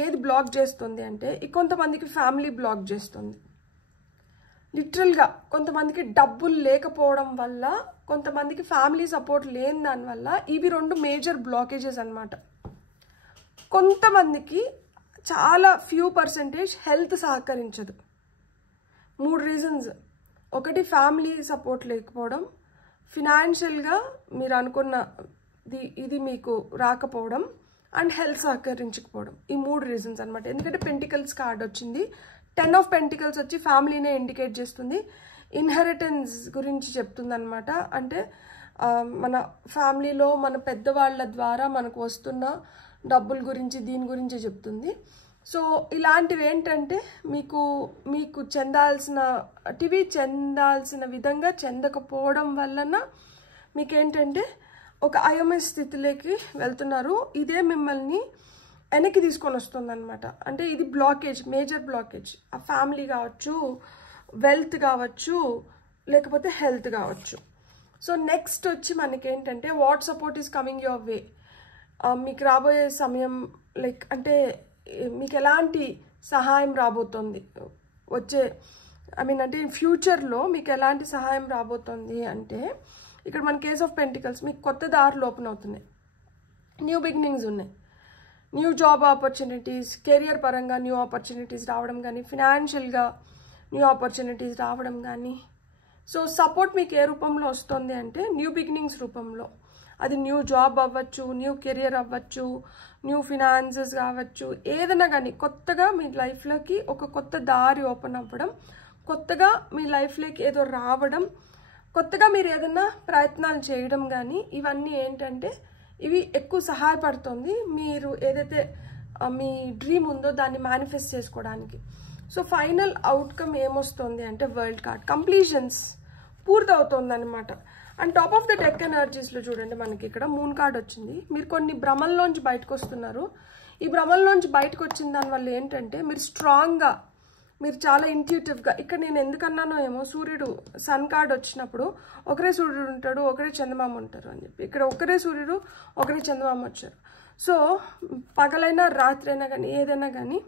ఏది బ్లాక్ చేస్తుంది అంటే కొంతమందికి ఫ్యామిలీ బ్లాక్ చేస్తుంది. లిటరల్గా కొంతమందికి డబ్బులు లేకపోవడం వల్ల, కొంతమందికి ఫ్యామిలీ సపోర్ట్ లేని దానివల్ల ఇవి 2 మేజర్ బ్లాకేజెస్ అనమాట. కొంతమందికి చాలా %, హెల్త్ సహకరించదు. 3 రీజన్స్. ఒకటి ఫ్యామిలీ సపోర్ట్ లేకపోవడం, ఫినాన్షియల్గా మీరు అనుకున్న ఇది మీకు రాకపోవడం అండ్ హెల్త్ సహకరించకపోవడం. ఈ 3 రీజన్స్ అనమాట. ఎందుకంటే పెంటికల్స్ కార్డ్ వచ్చింది, 10 ఆఫ్ పెంటికల్స్ వచ్చి ఫ్యామిలీనే ఇండికేట్ చేస్తుంది, ఇన్హెరిటెన్స్ గురించి చెప్తుంది అనమాట. అంటే మన ఫ్యామిలీలో మన పెద్దవాళ్ళ ద్వారా మనకు వస్తున్న డబ్బుల గురించి, దీని గురించి చెప్తుంది. సో ఇలాంటివి ఏంటంటే మీకు చెందాల్సిన విధంగా చెందకపోవడం వలన మీకేంటంటే ఒక అయోమయ స్థితిలోకి వెళ్తున్నారు. ఇదే మిమ్మల్ని వెనక్కి తీసుకొని వస్తుంది అనమాట. అంటే ఇది బ్లాకేజ్, మేజర్ బ్లాకేజ్. ఆ ఫ్యామిలీ కావచ్చు, వెల్త్ కావచ్చు, లేకపోతే హెల్త్ కావచ్చు. సో నెక్స్ట్ వచ్చి మనకేంటంటే what support is coming your way. మీకు రాబోయే సమయం అంటే మీకు ఎలాంటి సహాయం రాబోతుంది అంటే ఫ్యూచర్లో మీకు ఎలాంటి సహాయం రాబోతుంది అంటే ఇక్కడ మన కేస్ ఆఫ్ పెంటికల్స్ మీకు కొత్త దారులు ఓపెన్ అవుతున్నాయి, న్యూ బిగినింగ్స్ ఉన్నాయి, న్యూ జాబ్ ఆపర్చునిటీస్, కెరియర్ పరంగా న్యూ ఆపర్చునిటీస్ రావడం కానీ, ఫినాన్షియల్గా న్యూ ఆపర్చునిటీస్ రావడం కానీ. సో సపోర్ట్ మీకు ఏ రూపంలో వస్తుంది అంటే న్యూ బిగినింగ్స్ రూపంలో. అది న్యూ జాబ్ అవ్వచ్చు, న్యూ కెరియర్ అవ్వచ్చు, న్యూ ఫినాన్సెస్ కావచ్చు, ఏదైనా కానీ కొత్తగా మీ లైఫ్లోకి ఒక కొత్త దారి ఓపెన్ అవ్వడం, కొత్తగా మీ లైఫ్లోకి ఏదో రావడం, కొత్తగా మీరు ఏదైనా ప్రయత్నాలు చేయడం కానీ, ఇవన్నీ ఏంటంటే ఇవి ఎక్కువ సహాయపడుతుంది మీరు ఏదైతే మీ డ్రీమ్ ఉందో దాన్ని మేనిఫెస్ట్ చేసుకోవడానికి. సో ఫైనల్ అవుట్కమ్ ఏమొస్తుంది అంటే వరల్డ్ కార్డ్ కంప్లీషన్స్ పూర్తవుతుంది అనమాట. And top of the deck ఎనర్జీస్లో చూడండి మనకి ఇక్కడ మూన్ కార్డ్ వచ్చింది. మీరు కొన్ని భ్రమల్లోంచి బయటకు వస్తున్నారు. ఈ భ్రమల్లోంచి బయటకు వచ్చిన దానివల్ల ఏంటంటే మీరు స్ట్రాంగ్గా, మీరు చాలా ఇంట్యూటివ్గా, ఇక్కడ నేను ఎందుకన్నానో ఏమో సూర్యుడు సన్ కార్డ్ వచ్చినప్పుడు ఒకరే సూర్యుడు ఉంటాడు, ఒకరే చందమామ ఉంటారు అని చెప్పి, ఇక్కడ ఒకరే సూర్యుడు ఒకరే చందమామ వచ్చారు. సో పగలైనా రాత్రి అయినా కానీ ఏదైనా కానీ,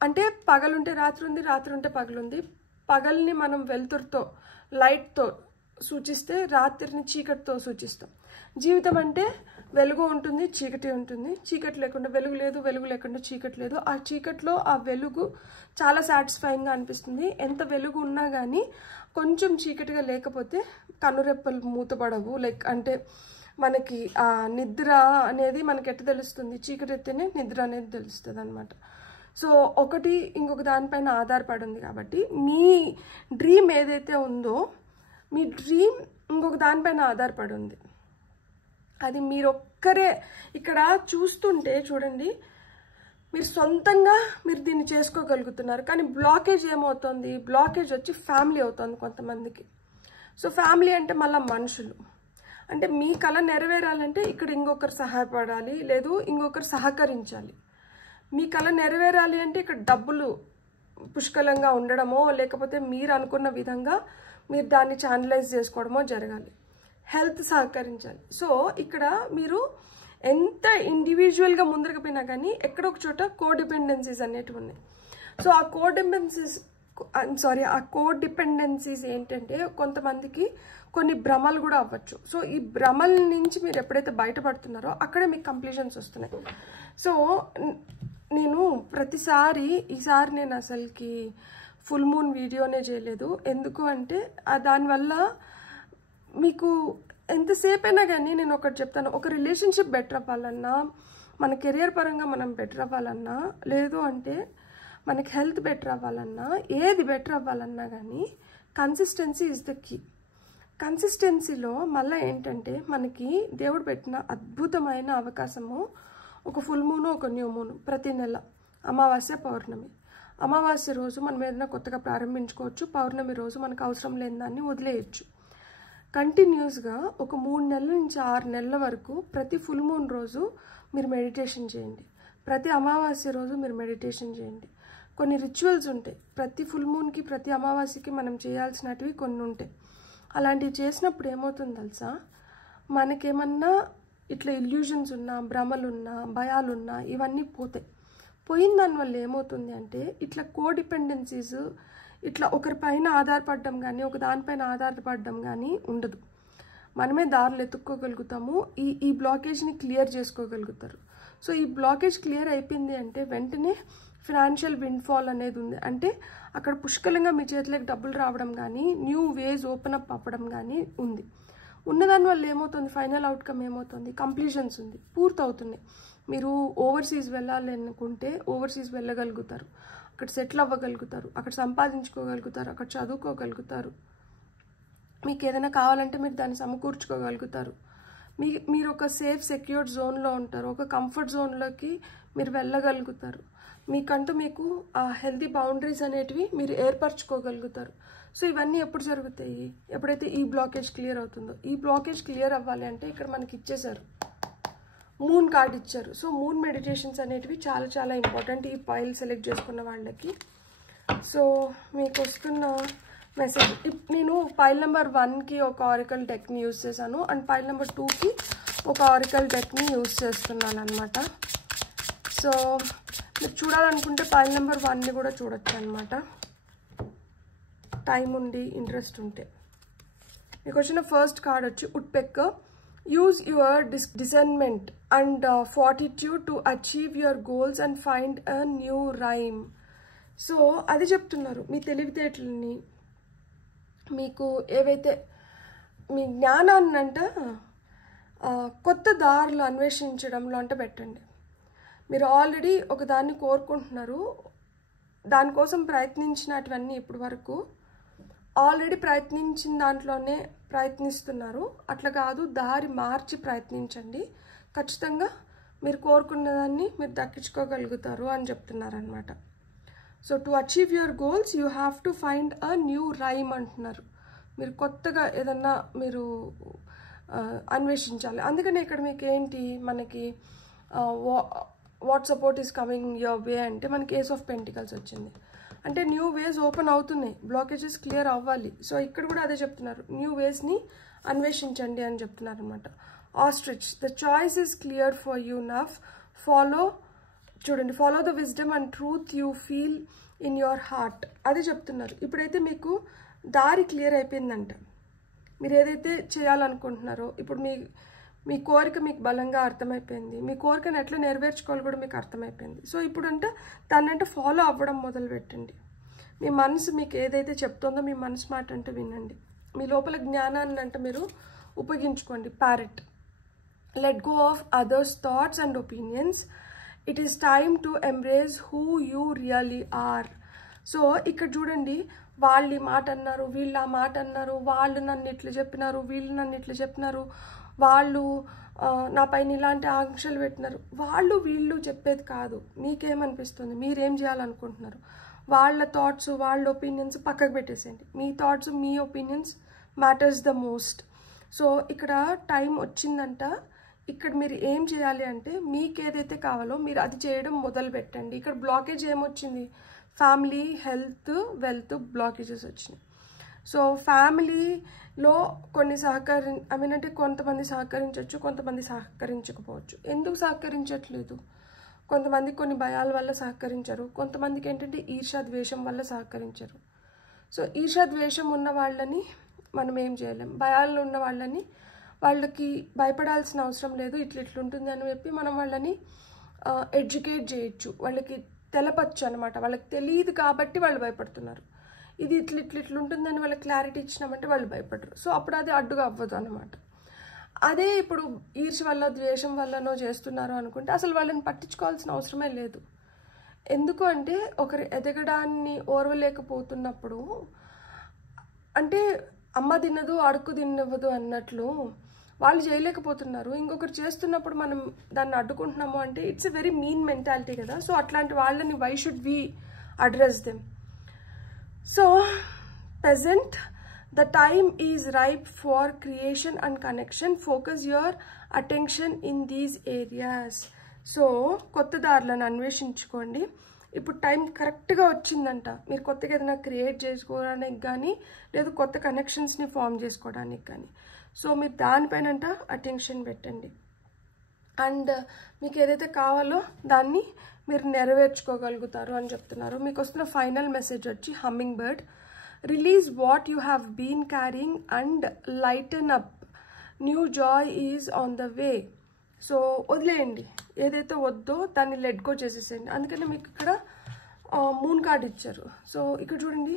అంటే పగలుంటే రాత్రి ఉంది, రాత్రి ఉంటే పగలుంది. పగల్ని మనం వెలుతురుతో లైట్తో సూచిస్తే రాత్రిని చీకటితో సూచిస్తాం. జీవితం అంటే వెలుగు ఉంటుంది, చీకటి ఉంటుంది. చీకటి లేకుండా వెలుగు లేదు, వెలుగు లేకుండా చీకటి లేదు. ఆ చీకటిలో ఆ వెలుగు చాలా సాటిస్ఫైయింగ్గా అనిపిస్తుంది. ఎంత వెలుగు ఉన్నా కానీ కొంచెం చీకటిగా లేకపోతే కనురెప్పలు మూతపడవు. లైక్ అంటే మనకి ఆ నిద్ర అనేది మనకి ఎట్లా తెలుస్తుంది, చీకటి ఎత్తేనే నిద్ర అనేది తెలుస్తుంది అనమాట. సో ఒకటి ఇంకొక దానిపైన ఆధారపడి ఉంది కాబట్టి మీ డ్రీమ్ ఏదైతే ఉందో మీ డ్రీమ్ ఇంకొక దానిపైన ఆధారపడి ఉంది. అది మీరు ఒక్కరే ఇక్కడ చూస్తుంటే చూడండి, మీరు సొంతంగా మీరు దీన్ని చేసుకోగలుగుతున్నారు. కానీ బ్లాకేజ్ ఏమవుతుంది, బ్లాకేజ్ వచ్చి ఫ్యామిలీ అవుతుంది కొంతమందికి. సో ఫ్యామిలీ అంటే మళ్ళీ మనుషులు. అంటే మీ కళ నెరవేరాలంటే ఇక్కడ ఇంకొకరు సహాయపడాలి, లేదు ఇంకొకరు సహకరించాలి. మీ కళ నెరవేరాలి అంటే ఇక్కడ డబ్బులు పుష్కలంగా ఉండడమో, లేకపోతే మీరు అనుకున్న విధంగా మీరు దాన్ని ఛానలైజ్ చేసుకోవడమో జరగాలి. హెల్త్ సహకరించాలి. సో ఇక్కడ మీరు ఎంత ఇండివిజువల్గా ముందరకు పోయినా కానీ ఎక్కడో ఒక చోట కోడిపెండెన్సీస్ అనేటివి ఉన్నాయి. సో ఆ కోడిపెండెన్సీస్ ఏంటంటే కొంతమందికి కొన్ని భ్రమలు కూడా అవ్వచ్చు. సో ఈ భ్రమల నుంచి మీరు ఎప్పుడైతే బయటపడుతున్నారో అక్కడే మీకు కంప్లీషన్స్ వస్తున్నాయి. సో నేను ఈసారి నేను అసలుకి ఫుల్ మూన్ వీడియోనే చేయలేదు. ఎందుకు అంటే దానివల్ల మీకు ఎంతసేపు అయినా కానీ నేను ఒకటి చెప్తాను, ఒక రిలేషన్షిప్ బెటర్ అవ్వాలన్నా, మన కెరియర్ పరంగా మనం బెటర్ అవ్వాలన్నా, లేదు అంటే మనకి హెల్త్ బెటర్ అవ్వాలన్నా, ఏది బెటర్ అవ్వాలన్నా కానీ కన్సిస్టెన్సీ ఇస్ ద కీ. కన్సిస్టెన్సీలో మళ్ళీ ఏంటంటే మనకి దేవుడు పెట్టిన అద్భుతమైన అవకాశము ఒక ఫుల్ మూను, ఒక న్యూ మూను, ప్రతి నెల అమావాస్య, పౌర్ణమి. అమావాస్య రోజు మనం ఏదైనా కొత్తగా ప్రారంభించుకోవచ్చు, పౌర్ణమి రోజు మనకు అవసరం లేని దాన్ని వదిలేయచ్చు. కంటిన్యూస్గా ఒక 3 నెలల నుంచి 6 నెలల వరకు ప్రతి ఫుల్ మూన్ రోజు మీరు మెడిటేషన్ చేయండి, ప్రతి అమావాస్య రోజు మీరు మెడిటేషన్ చేయండి. కొన్ని రిచువల్స్ ఉంటాయి, ప్రతి ఫుల్ మూన్కి ప్రతి అమావాస్యకి మనం చేయాల్సినవి కొన్ని ఉంటాయి. అలాంటివి చేసినప్పుడు ఏమవుతుంది తెలుసా, మనకేమన్నా ఇట్లా ఇల్యూజన్స్ ఉన్నా, భ్రమలున్నా, భయాలున్నా ఇవన్నీ పోతాయి. పోయిన దానివల్ల ఏమవుతుంది అంటే ఇట్లా కోడిపెండెన్సీస్, ఇట్లా ఒకరిపైన ఆధారపడడం కానీ ఒక దానిపైన ఆధారపడడం కానీ ఉండదు. మనమే దారులు ఎత్తుక్కోగలుగుతాము, ఈ బ్లాకేజ్ని క్లియర్ చేసుకోగలుగుతారు. సో ఈ బ్లాకేజ్ క్లియర్ అయిపోయింది అంటే వెంటనే ఫినాన్షియల్ విండ్ఫాల్ అనేది ఉంది. అంటే అక్కడ పుష్కలంగా మీ చేతిలోకి డబ్బులు రావడం కానీ, న్యూ వేస్ ఓపెన్ అప్ అవ్వడం కానీ ఉంది. ఉన్నదానివల్ల ఏమవుతుంది, ఫైనల్ అవుట్కమ్ ఏమవుతుంది, కంప్లీషన్స్ ఉంది, పూర్తవుతున్నాయి. మీరు ఓవర్సీస్ వెళ్ళాలి అనుకుంటే ఓవర్సీస్ వెళ్ళగలుగుతారు, అక్కడ సెటిల్ అవ్వగలుగుతారు, అక్కడ సంపాదించుకోగలుగుతారు, అక్కడ చదువుకోగలుగుతారు. మీకు ఏదైనా కావాలంటే మీరు దాన్ని సమకూర్చుకోగలుగుతారు. మీరు ఒక సేఫ్ సెక్యూర్డ్ జోన్లో ఉంటారు, ఒక కంఫర్ట్ జోన్లోకి మీరు వెళ్ళగలుగుతారు. మీకంటూ మీకు ఆ హెల్తీ బౌండరీస్ అనేటివి మీరు ఏర్పరచుకోగలుగుతారు. సో ఇవన్నీ ఎప్పుడు జరుగుతాయి, ఎప్పుడైతే ఈ బ్లాకేజ్ క్లియర్ అవుతుందో. ఈ బ్లాకేజ్ క్లియర్ అవ్వాలి అంటే ఇక్కడ మనకి ఇచ్చేసారు, మూన్ కార్డ్ ఇచ్చారు. సో మూన్ మెడిటేషన్స్ అనేటివి చాలా చాలా ఇంపార్టెంట్ ఈ పైల్ సెలెక్ట్ చేసుకున్న వాళ్ళకి. సో మీకు వస్తున్న మెసేజ్, నేను పైల్ నెంబర్ 1కి ఒక ఆరికల్ డెక్ని యూజ్ చేశాను, అండ్ పైల్ నెంబర్ 2కి ఒక ఆరికల్ డెక్ని యూజ్ చేస్తున్నాను అనమాట. సో మీరు చూడాలనుకుంటే పైల్ నెంబర్ 1ని కూడా చూడొచ్చు అనమాట, టైం ఉండి ఇంట్రెస్ట్ ఉంటే. మీకు వచ్చిన ఫస్ట్ కార్డ్ వచ్చి woodpecker. Use your discernment and fortitude to achieve your goals and find a new rhyme. So అది చెప్తున్నారు, మీ తెలివితేటలని, మీకు ఏవైతే మీ జ్ఞానాన్ని అంట కొత్త దారులు అన్వేషించడంలో అంటే పెట్టండి. మీరు ఆల్రెడీ ఒక దాన్ని కోరుకుంటున్నారు, దానికోసం ప్రయత్నించినటువన్నీ ఇప్పటి వరకు ఆల్రెడీ ప్రయత్నించిన దాంట్లోనే ప్రయత్నిస్తున్నారు. అట్లా కాదు, దారి మార్చి ప్రయత్నించండి, ఖచ్చితంగా మీరు కోరుకున్న దాన్ని మీరు దక్కించుకోగలుగుతారు అని చెప్తున్నారనమాట. So to achieve your goals you have to find a new rhyme అంటున్నారు. మీరు కొత్తగా ఏదన్నా మీరు అన్వేషించాలి. అందుకని ఇక్కడ మీకు ఏంటి, మనకి what support is coming your way అంటే మనకి ఏస్ ఆఫ్ పెంటికల్స్ వచ్చింది. అంటే న్యూ వేస్ ఓపెన్ అవుతున్నాయి, బ్లాకేజెస్ క్లియర్ అవ్వాలి. సో ఇక్కడ కూడా అదే చెప్తున్నారు, న్యూ వేస్ని అన్వేషించండి అని చెప్తున్నారు అనమాట. Ostrich, the choice is clear for you enough, చూడండి, follow the wisdom and truth you feel in your heart, అది చెప్తున్నారు. ఇప్పుడైతే మీకు దారి క్లియర్ అయిపోయిందంట. మీరు ఏదైతే చేయాలనుకుంటున్నారో ఇప్పుడు మీ కోరిక మీకు బలంగా అర్థమైపోయింది, మీ కోరికను ఎట్లా నెరవేర్చుకోవాలి కూడా మీకు అర్థమైపోయింది. సో ఇప్పుడంటే దాన్నంటే ఫాలో అవ్వడం మొదలు పెట్టండి. మీ మనసు మీకు ఏదైతే చెప్తుందో మీ మనసు మాట అంటే వినండి. మీ లోపల జ్ఞానాన్ని అంటే మీరు ఉపయోగించుకోండి. Parrot, let go of others thoughts and opinions, it is time to embrace who you really are. So ఇక్కడ చూడండి, వాళ్ళు ఈ మాట అన్నారు, వీళ్ళు ఆ మాట అన్నారు, వాళ్ళు నన్ను ఇట్లా చెప్పినారు, వీళ్ళు నన్ను ఇట్లా చెప్పినారు, వాళ్ళు నా పైన ఇలాంటి ఆంక్షలు పెట్టినారు. వాళ్ళు వీళ్ళు చెప్పేది కాదు, మీకేమనిపిస్తుంది, మీరేం చేయాలనుకుంటున్నారు, వాళ్ళ థాట్స్ వాళ్ళ ఒపీనియన్స్ పక్కకు పెట్టేసేయండి. మీ థాట్స్ మీ opinions matters the most. So ఇక్కడ టైం వచ్చిందంట. ఇక్కడ మీరు ఏం చేయాలి అంటే మీకు ఏదైతే కావాలో మీరు అది చేయడం మొదలు పెట్టండి. ఇక్కడ బ్లాకేజ్ ఏమొచ్చింది, ఫ్యామిలీ, హెల్త్, వెల్త్ బ్లాకేజెస్ వచ్చినాయి. సో ఫ్యామిలీలో కొన్ని అంటే కొంతమంది సహకరించవచ్చు, కొంతమంది సహకరించకపోవచ్చు. ఎందుకు సహకరించట్లేదు, కొంతమంది కొన్ని భయాల వల్ల సహకరించరు, కొంతమందికి ఏంటంటే ఈర్ష్య ద్వేషం వల్ల సహకరించరు. సో ఈర్ష్య ద్వేషం ఉన్న వాళ్ళని మనం ఏం చేయలేం, భయాల్లో ఉన్న వాళ్ళని వాళ్ళకి భయపడాల్సిన అవసరం లేదు, ఇట్లుంటుంది అని చెప్పి మనం వాళ్ళని ఎడ్యుకేట్ చేయొచ్చు, వాళ్ళకి తెలపచ్చు అనమాట. వాళ్ళకి తెలియదు కాబట్టి వాళ్ళు భయపడుతున్నారు. ఇది ఇట్లుంటుందని వాళ్ళకి క్లారిటీ ఇచ్చినామంటే వాళ్ళు భయపడరు. సో అప్పుడు అది అడ్డుగా అవ్వదు అనమాట. అదే ఇప్పుడు ఈర్ష్య వల్ల ద్వేషం వల్లనో చేస్తున్నారు అనుకుంటే అసలు వాళ్ళని పట్టించుకోవాల్సిన అవసరమే లేదు. ఎందుకు అంటే ఒకరు ఎదగడాన్ని ఓర్వలేకపోతున్నప్పుడు, అంటే అమ్మ తినదు అడుక్కు తినవ్వదు అన్నట్లు వాళ్ళు చేయలేకపోతున్నారు, ఇంకొకరు చేస్తున్నప్పుడు మనం దాన్ని అడ్డుకుంటున్నాము అంటే it's a very mean mentality కదా. సో అట్లాంటి వాళ్ళని why should we address them. So pheasant, the time is ripe for creation and connection, focus your attention in these areas. So కొత్త దారులను అన్వేషించుకోండి. ఇప్పుడు టైం కరెక్ట్గా వచ్చిందంట, మీరు కొత్తగా ఏదైనా క్రియేట్ చేసుకోవడానికి కానీ లేదు కొత్త కనెక్షన్స్ని ఫామ్ చేసుకోవడానికి కానీ. సో మీరు దానిపైనంట అటెన్షన్ పెట్టండి. అండ్ మీకు ఏదైతే కావాలో దాన్ని మీరు నెరవేర్చుకోగలుగుతారు అని చెప్తున్నారు. మీకు వస్తున్న ఫైనల్ మెసేజ్ వచ్చి hummingbird, release what you have been carrying and lighten up, new joy is on the way. So వదిలేయండి, ఏదైతే వద్దో దాన్ని లెట్ గో చేసేసేయండి. అందుకని మీకు ఇక్కడ మూన్ కార్డ్ ఇచ్చారు. సో ఇక్కడ చూడండి,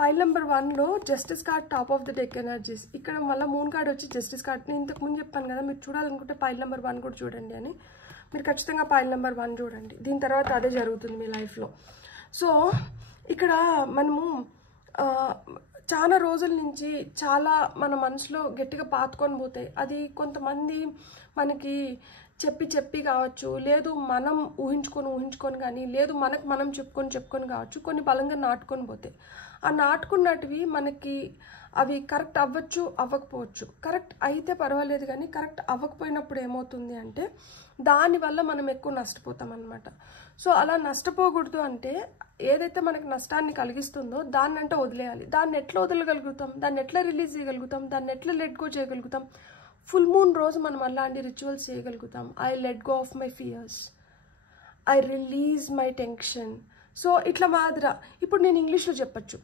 పైల్ నెంబర్ 1లో justice card, top of the deck energies. ఇక్కడ మళ్ళీ మూన్ కార్డ్ వచ్చి జస్టిస్ కార్డ్. నేను ఇంతకుముందు చెప్పాను కదా, మీరు చూడాలనుకుంటే పైల్ నెంబర్ 1 కూడా చూడండి అని. మీరు ఖచ్చితంగా పైల్ నెంబర్ 1 చూడండి, దీని తర్వాత అదే జరుగుతుంది మీ లైఫ్లో. సో ఇక్కడ మనము చాలా రోజుల నుంచి చాలా మన మనసులో గట్టిగా పాతుకొని పోతాయి. అది కొంతమంది మనకి చెప్పి కావచ్చు, లేదు మనం ఊహించుకొని కానీ, లేదు మనకు మనం చెప్పుకొని కావచ్చు, కొన్ని బలంగా నాటుకొని పోతాయి. ఆ నాటుకున్నటివి మనకి అవి కరెక్ట్ అవ్వచ్చు, అవ్వకపోవచ్చు. కరెక్ట్ అయితే పర్వాలేదు, కానీ కరెక్ట్ అవ్వకపోయినప్పుడు ఏమవుతుంది అంటే దానివల్ల మనం ఎక్కువ నష్టపోతాం అన్నమాట. సో అలా నష్టపోకూడదు అంటే ఏదైతే మనకు నష్టాన్ని కలిగిస్తుందో దాన్ని అంటే వదిలేయాలి. దాన్ని ఎట్లా వదలగలుగుతాం, దాన్ని ఎట్లా రిలీజ్ చేయగలుగుతాం, దాన్ని ఎట్లా లెట్ గో చేయగలుగుతాం. ఫుల్ మూన్ రోజు మనం అలాంటి రిచువల్స్ చేయగలుగుతాం. I let go of my fears, I release my tension. So ఇట్లా మాదిరా ఇప్పుడు నేను ఇంగ్లీష్లో చెప్పచ్చు,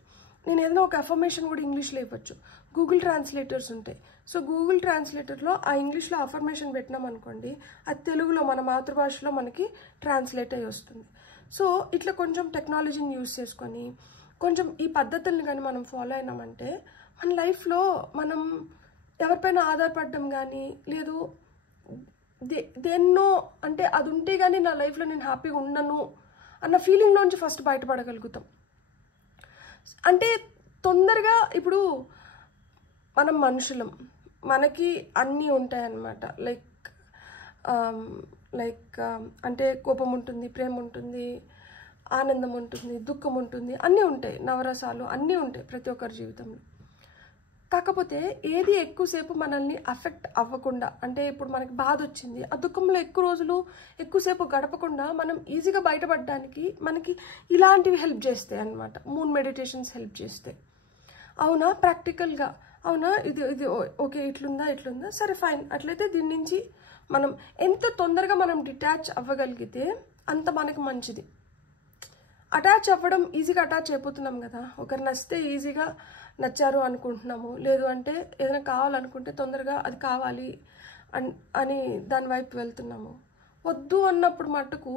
నేను ఏదైనా ఒక అఫర్మేషన్ కూడా ఇంగ్లీష్లో ఇవ్వచ్చు. గూగుల్ ట్రాన్స్లేటర్స్ ఉంటాయి. సో గూగుల్ ట్రాన్స్లేటర్లో ఆ ఇంగ్లీష్లో అఫర్మేషన్ పెట్టినాం అనుకోండి, అది తెలుగులో మన మాతృభాషలో మనకి ట్రాన్స్లేట్ అయ్యి వస్తుంది. సో ఇట్లా కొంచెం టెక్నాలజీని యూజ్ చేసుకొని కొంచెం ఈ పద్ధతుల్ని కానీ మనం ఫాలో అయినామంటే మన లైఫ్లో మనం ఎవరిపైన ఆధారపడడం కానీ లేదు దేన్నో అంటే అది ఉంటే కానీ నా లైఫ్లో నేను హ్యాపీగా ఉండను అన్న ఫీలింగ్లోంచి ఫస్ట్ బయటపడగలుగుతాం. అంటే తొందరగా ఇప్పుడు మనం మనుషులం, మనకి అన్నీ ఉంటాయన్నమాట. లైక్ అంటే కోపం ఉంటుంది, ప్రేమ ఉంటుంది, ఆనందం ఉంటుంది, దుఃఖం ఉంటుంది, అన్నీ ఉంటాయి, నవరసాలు అన్నీ ఉంటాయి ప్రతి ఒక్కరి జీవితంలో. కాకపోతే ఏది ఎక్కువసేపు మనల్ని అఫెక్ట్ అవ్వకుండా, అంటే ఇప్పుడు మనకి బాధ వచ్చింది, ఆ దుఃఖంలో ఎక్కువ రోజులు ఎక్కువసేపు గడపకుండా మనం ఈజీగా బయటపడడానికి మనకి ఇలాంటివి హెల్ప్ చేస్తాయి అన్నమాట. మూన్ మెడిటేషన్స్ హెల్ప్ చేస్తాయి. అవునా, ప్రాక్టికల్గా అవునా, ఇది ఓకే, ఇట్లుందా, సరే ఫైన్, అట్లయితే దీని నుంచి మనం ఎంత తొందరగా మనం డిటాచ్ అవ్వగలిగితే అంత మనకి మంచిది. అటాచ్ అవ్వడం ఈజీగా అటాచ్ అయిపోతున్నాం కదా, ఒకరు నచ్చితే ఈజీగా నచ్చారు అనుకుంటున్నాము, లేదు అంటే ఏదైనా కావాలనుకుంటే తొందరగా అది కావాలి అని దాని వైపు వెళ్తున్నాము. వద్దు అన్నప్పుడు మట్టుకు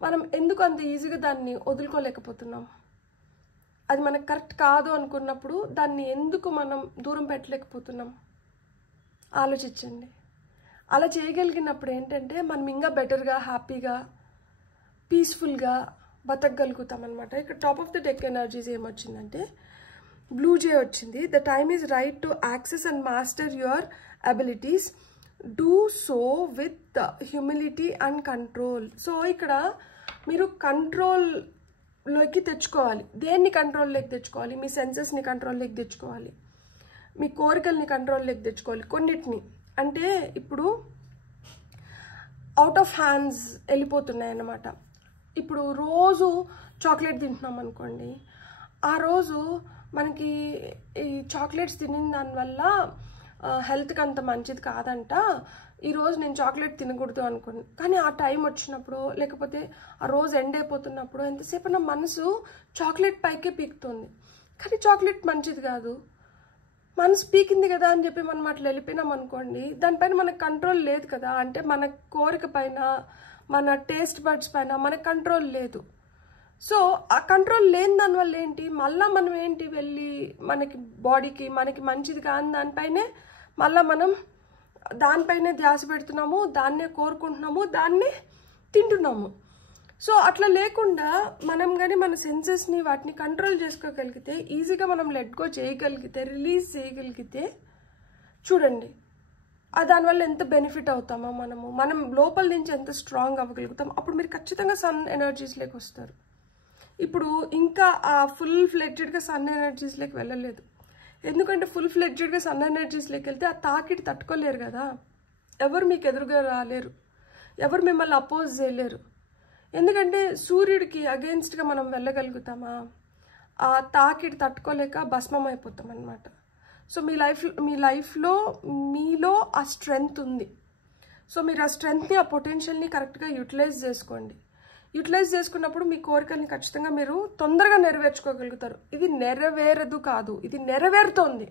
మనం ఎందుకు అంత ఈజీగా దాన్ని వదులుకోలేకపోతున్నాం? అది మనకు కరెక్ట్ కాదు అనుకున్నప్పుడు దాన్ని ఎందుకు మనం దూరం పెట్టలేకపోతున్నాం? ఆలోచించండి. అలా చేయగలిగినప్పుడు ఏంటంటే మనం ఇంకా బెటర్గా, హ్యాపీగా, పీస్ఫుల్గా బతకగలుగుతాం అనమాట. ఇక్కడ top of the deck energies ఏమొచ్చిందంటే బ్లూ జే వచ్చింది. The time is right to access and master your abilities, do so with humility and control. So ఇక్కడ మీరు కంట్రోల్లోకి తెచ్చుకోవాలి. దేన్ని కంట్రోల్లోకి తెచ్చుకోవాలి? మీ సెన్సెస్ని కంట్రోల్లోకి తెచ్చుకోవాలి, మీ కోరికల్ని కంట్రోల్లోకి తెచ్చుకోవాలి. కొన్నిటిని అంటే ఇప్పుడు అవుట్ ఆఫ్ హ్యాండ్స్ వెళ్ళిపోతున్నాయి అన్నమాట. ఇప్పుడు రోజు చాక్లెట్ తింటున్నాం అనుకోండి, ఆ రోజు మనకి ఈ చాక్లెట్స్ తినిన దానివల్ల హెల్త్కి అంత మంచిది కాదంట, ఈరోజు నేను చాక్లెట్ తినకూడదు అనుకుని, కానీ ఆ టైం వచ్చినప్పుడు లేకపోతే ఆ రోజు ఎండ్ అయిపోతున్నప్పుడు ఎంతసేపు నా మనసు చాక్లెట్ పైకే పీకుతుంది, కానీ చాక్లెట్ మంచిది కాదు. మనసు పీకింది కదా అని చెప్పి మనం అట్లా వెళ్ళిపోయినాం అనుకోండి, దానిపైన మనకు కంట్రోల్ లేదు కదా. అంటే మన కోరిక పైన, మన టేస్ట్ బడ్స్ పైన మనకు కంట్రోల్ లేదు. సో ఆ కంట్రోల్ లేని దానివల్ల ఏంటి, మళ్ళీ మనం ఏంటి వెళ్ళి మనకి బాడీకి మనకి మంచిది కాని దానిపైనే మళ్ళీ మనం దానిపైనే ధ్యాస పెడుతున్నాము, దాన్నే కోరుకుంటున్నాము, దాన్నే తింటున్నాము. సో అట్లా లేకుండా మనం కానీ మన సెన్సెస్ని వాటిని కంట్రోల్ చేసుకోగలిగితే, ఈజీగా మనం లెట్ గో చేయగలిగితే, రిలీజ్ చేయగలిగితే, చూడండి దానివల్ల ఎంత బెనిఫిట్ అవుతామో మనం లోపల నుంచి ఎంత స్ట్రాంగ్ అవ్వగలుగుతాం. అప్పుడు మీరు ఖచ్చితంగా సన్ ఎనర్జీస్లోకి వస్తారు. ఇప్పుడు ఇంకా ఆ ఫుల్ ఫ్లెడ్జెడ్గా సన్ ఎనర్జీస్లోకి వెళ్ళలేదు. ఎందుకంటే ఫుల్ ఫ్లెడ్జెడ్గా సన్ ఎనర్జీస్లోకి వెళ్తే ఆ తాకిడి తట్టుకోలేరు కదా, ఎవరు మీకు ఎదురుగా రాలేరు, ఎవరు మిమ్మల్ని అపోజ్ చేయలేరు. ఎందుకంటే సూర్యుడికి అగెయిన్స్ట్గా మనం వెళ్ళగలుగుతామా? ఆ తాకిడి తట్టుకోలేక భస్మం అయిపోతాం అన్నమాట. సో మీ లైఫ్లో మీలో ఆ స్ట్రెంగ్త్ ఉంది. సో మీరు ఆ స్ట్రెంగ్త్ని, ఆ పొటెన్షియల్ని కరెక్ట్గా యూటిలైజ్ చేసుకోండి. యూటిలైజ్ చేసుకున్నప్పుడు మీ కోరికల్ని ఖచ్చితంగా మీరు తొందరగా నెరవేర్చుకోగలుగుతారు. ఇది నెరవేరదు కాదు, ఇది నెరవేరుతోంది.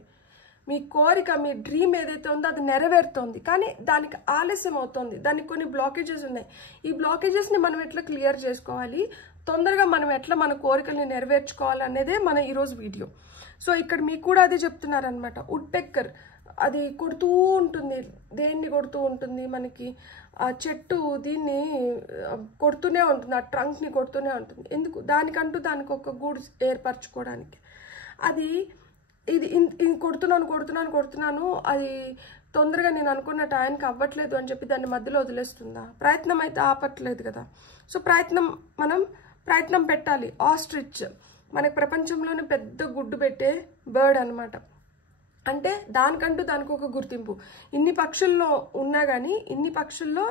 మీ కోరిక, మీ డ్రీమ్ ఏదైతే ఉందో అది నెరవేరుతోంది, కానీ దానికి ఆలస్యం అవుతుంది. దానికి కొన్ని బ్లాకేజెస్ ఉన్నాయి. ఈ బ్లాకేజెస్ని మనం ఎట్లా క్లియర్ చేసుకోవాలి, తొందరగా మనం ఎట్లా మన కోరికల్ని నెరవేర్చుకోవాలి అనేదే మన ఈరోజు వీడియో. సో ఇక్కడ మీకు కూడా అదే చెప్తున్నారనమాట. వుడ్ పెక్కర్ అది కొడుతూ ఉంటుంది, దేన్ని కొడుతూ ఉంటుంది, మనకి ఆ చెట్టు దీన్ని కొడుతూనే ఉంటుంది, ఆ ట్రంక్ని కొడుతూనే ఉంటుంది. ఎందుకు? దానికంటూ దానికి ఒక గూడు ఏర్పరచుకోవడానికి. అది ఇది కొడుతున్నాను, అది తొందరగా నేను అనుకున్న టైంకి అవ్వట్లేదు అని చెప్పి దాన్ని మధ్యలో వదిలేస్తుందా? ప్రయత్నం అయితే ఆపట్లేదు కదా. సో ప్రయత్నం పెట్టాలి. ఆస్ట్రిచ్ మనకి ప్రపంచంలోనే పెద్ద గుడ్డు పెట్టే బర్డ్ అనమాట. అంటే దానికంటూ దానికి ఒక గుర్తింపు. ఇన్ని పక్షుల్లో ఉన్నా కానీ ఇన్ని పక్షుల్లో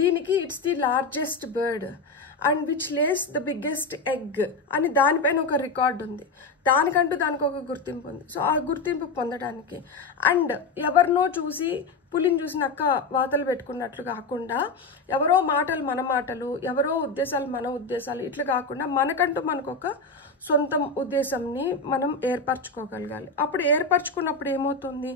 దీనికి it's the largest bird and which lays the biggest egg అని దానిపైన ఒక రికార్డ్ ఉంది. దానికంటూ దానికి ఒక గుర్తింపు ఉంది. సో ఆ గుర్తింపు పొందడానికి అండ్ ఎవరినో చూసి పులిని చూసి నక్క వాతలు పెట్టుకున్నట్లు కాకుండా, ఎవరో మాటలు మన మాటలు, ఎవరో ఉద్దేశాలు మన ఉద్దేశాలు ఇట్లా కాకుండా మనకంటూ మనకు ఒక సొంతం ఉద్దేశంని మనం ఏర్పరచుకోగలగాలి. అప్పుడు ఏర్పరచుకున్నప్పుడు ఏమవుతుంది,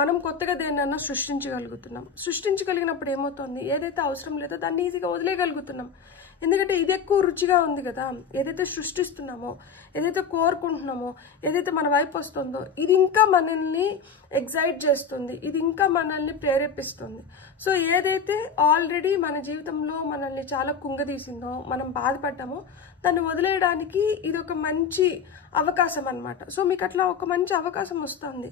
మనం కొత్తగా దేన్నైనా సృష్టించగలుగుతున్నాం. సృష్టించగలిగినప్పుడు ఏమవుతుంది, ఏదైతే అవసరం లేదో దాన్ని ఈజీగా వదిలేయగలుగుతున్నాం. ఎందుకంటే ఇది ఎక్కువ రుచిగా ఉంది కదా. ఏదైతే సృష్టిస్తున్నామో, ఏదైతే కోరుకుంటున్నామో, ఏదైతే మన వైపు వస్తుందో ఇది ఇంకా మనల్ని ఎగ్జైట్ చేస్తుంది, ఇది ఇంకా మనల్ని ప్రేరేపిస్తుంది. సో ఏదైతే ఆల్రెడీ మన జీవితంలో మనల్ని చాలా కుంగదీసిందో, మనం బాధపడ్డామో దాన్ని వదిలేయడానికి ఇది ఒక మంచి అవకాశం అన్నమాట. సో మీకు అట్లా ఒక మంచి అవకాశం వస్తుంది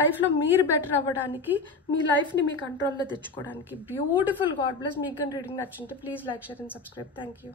లైఫ్లో మీరు బెటర్ అవ్వడానికి, మీ లైఫ్ని మీ కంట్రోల్లో తెచ్చుకోవడానికి. బ్యూటిఫుల్. God bless. మీకు కానీ రీడింగ్ నచ్చింటే please like, share and subscribe. Thank you.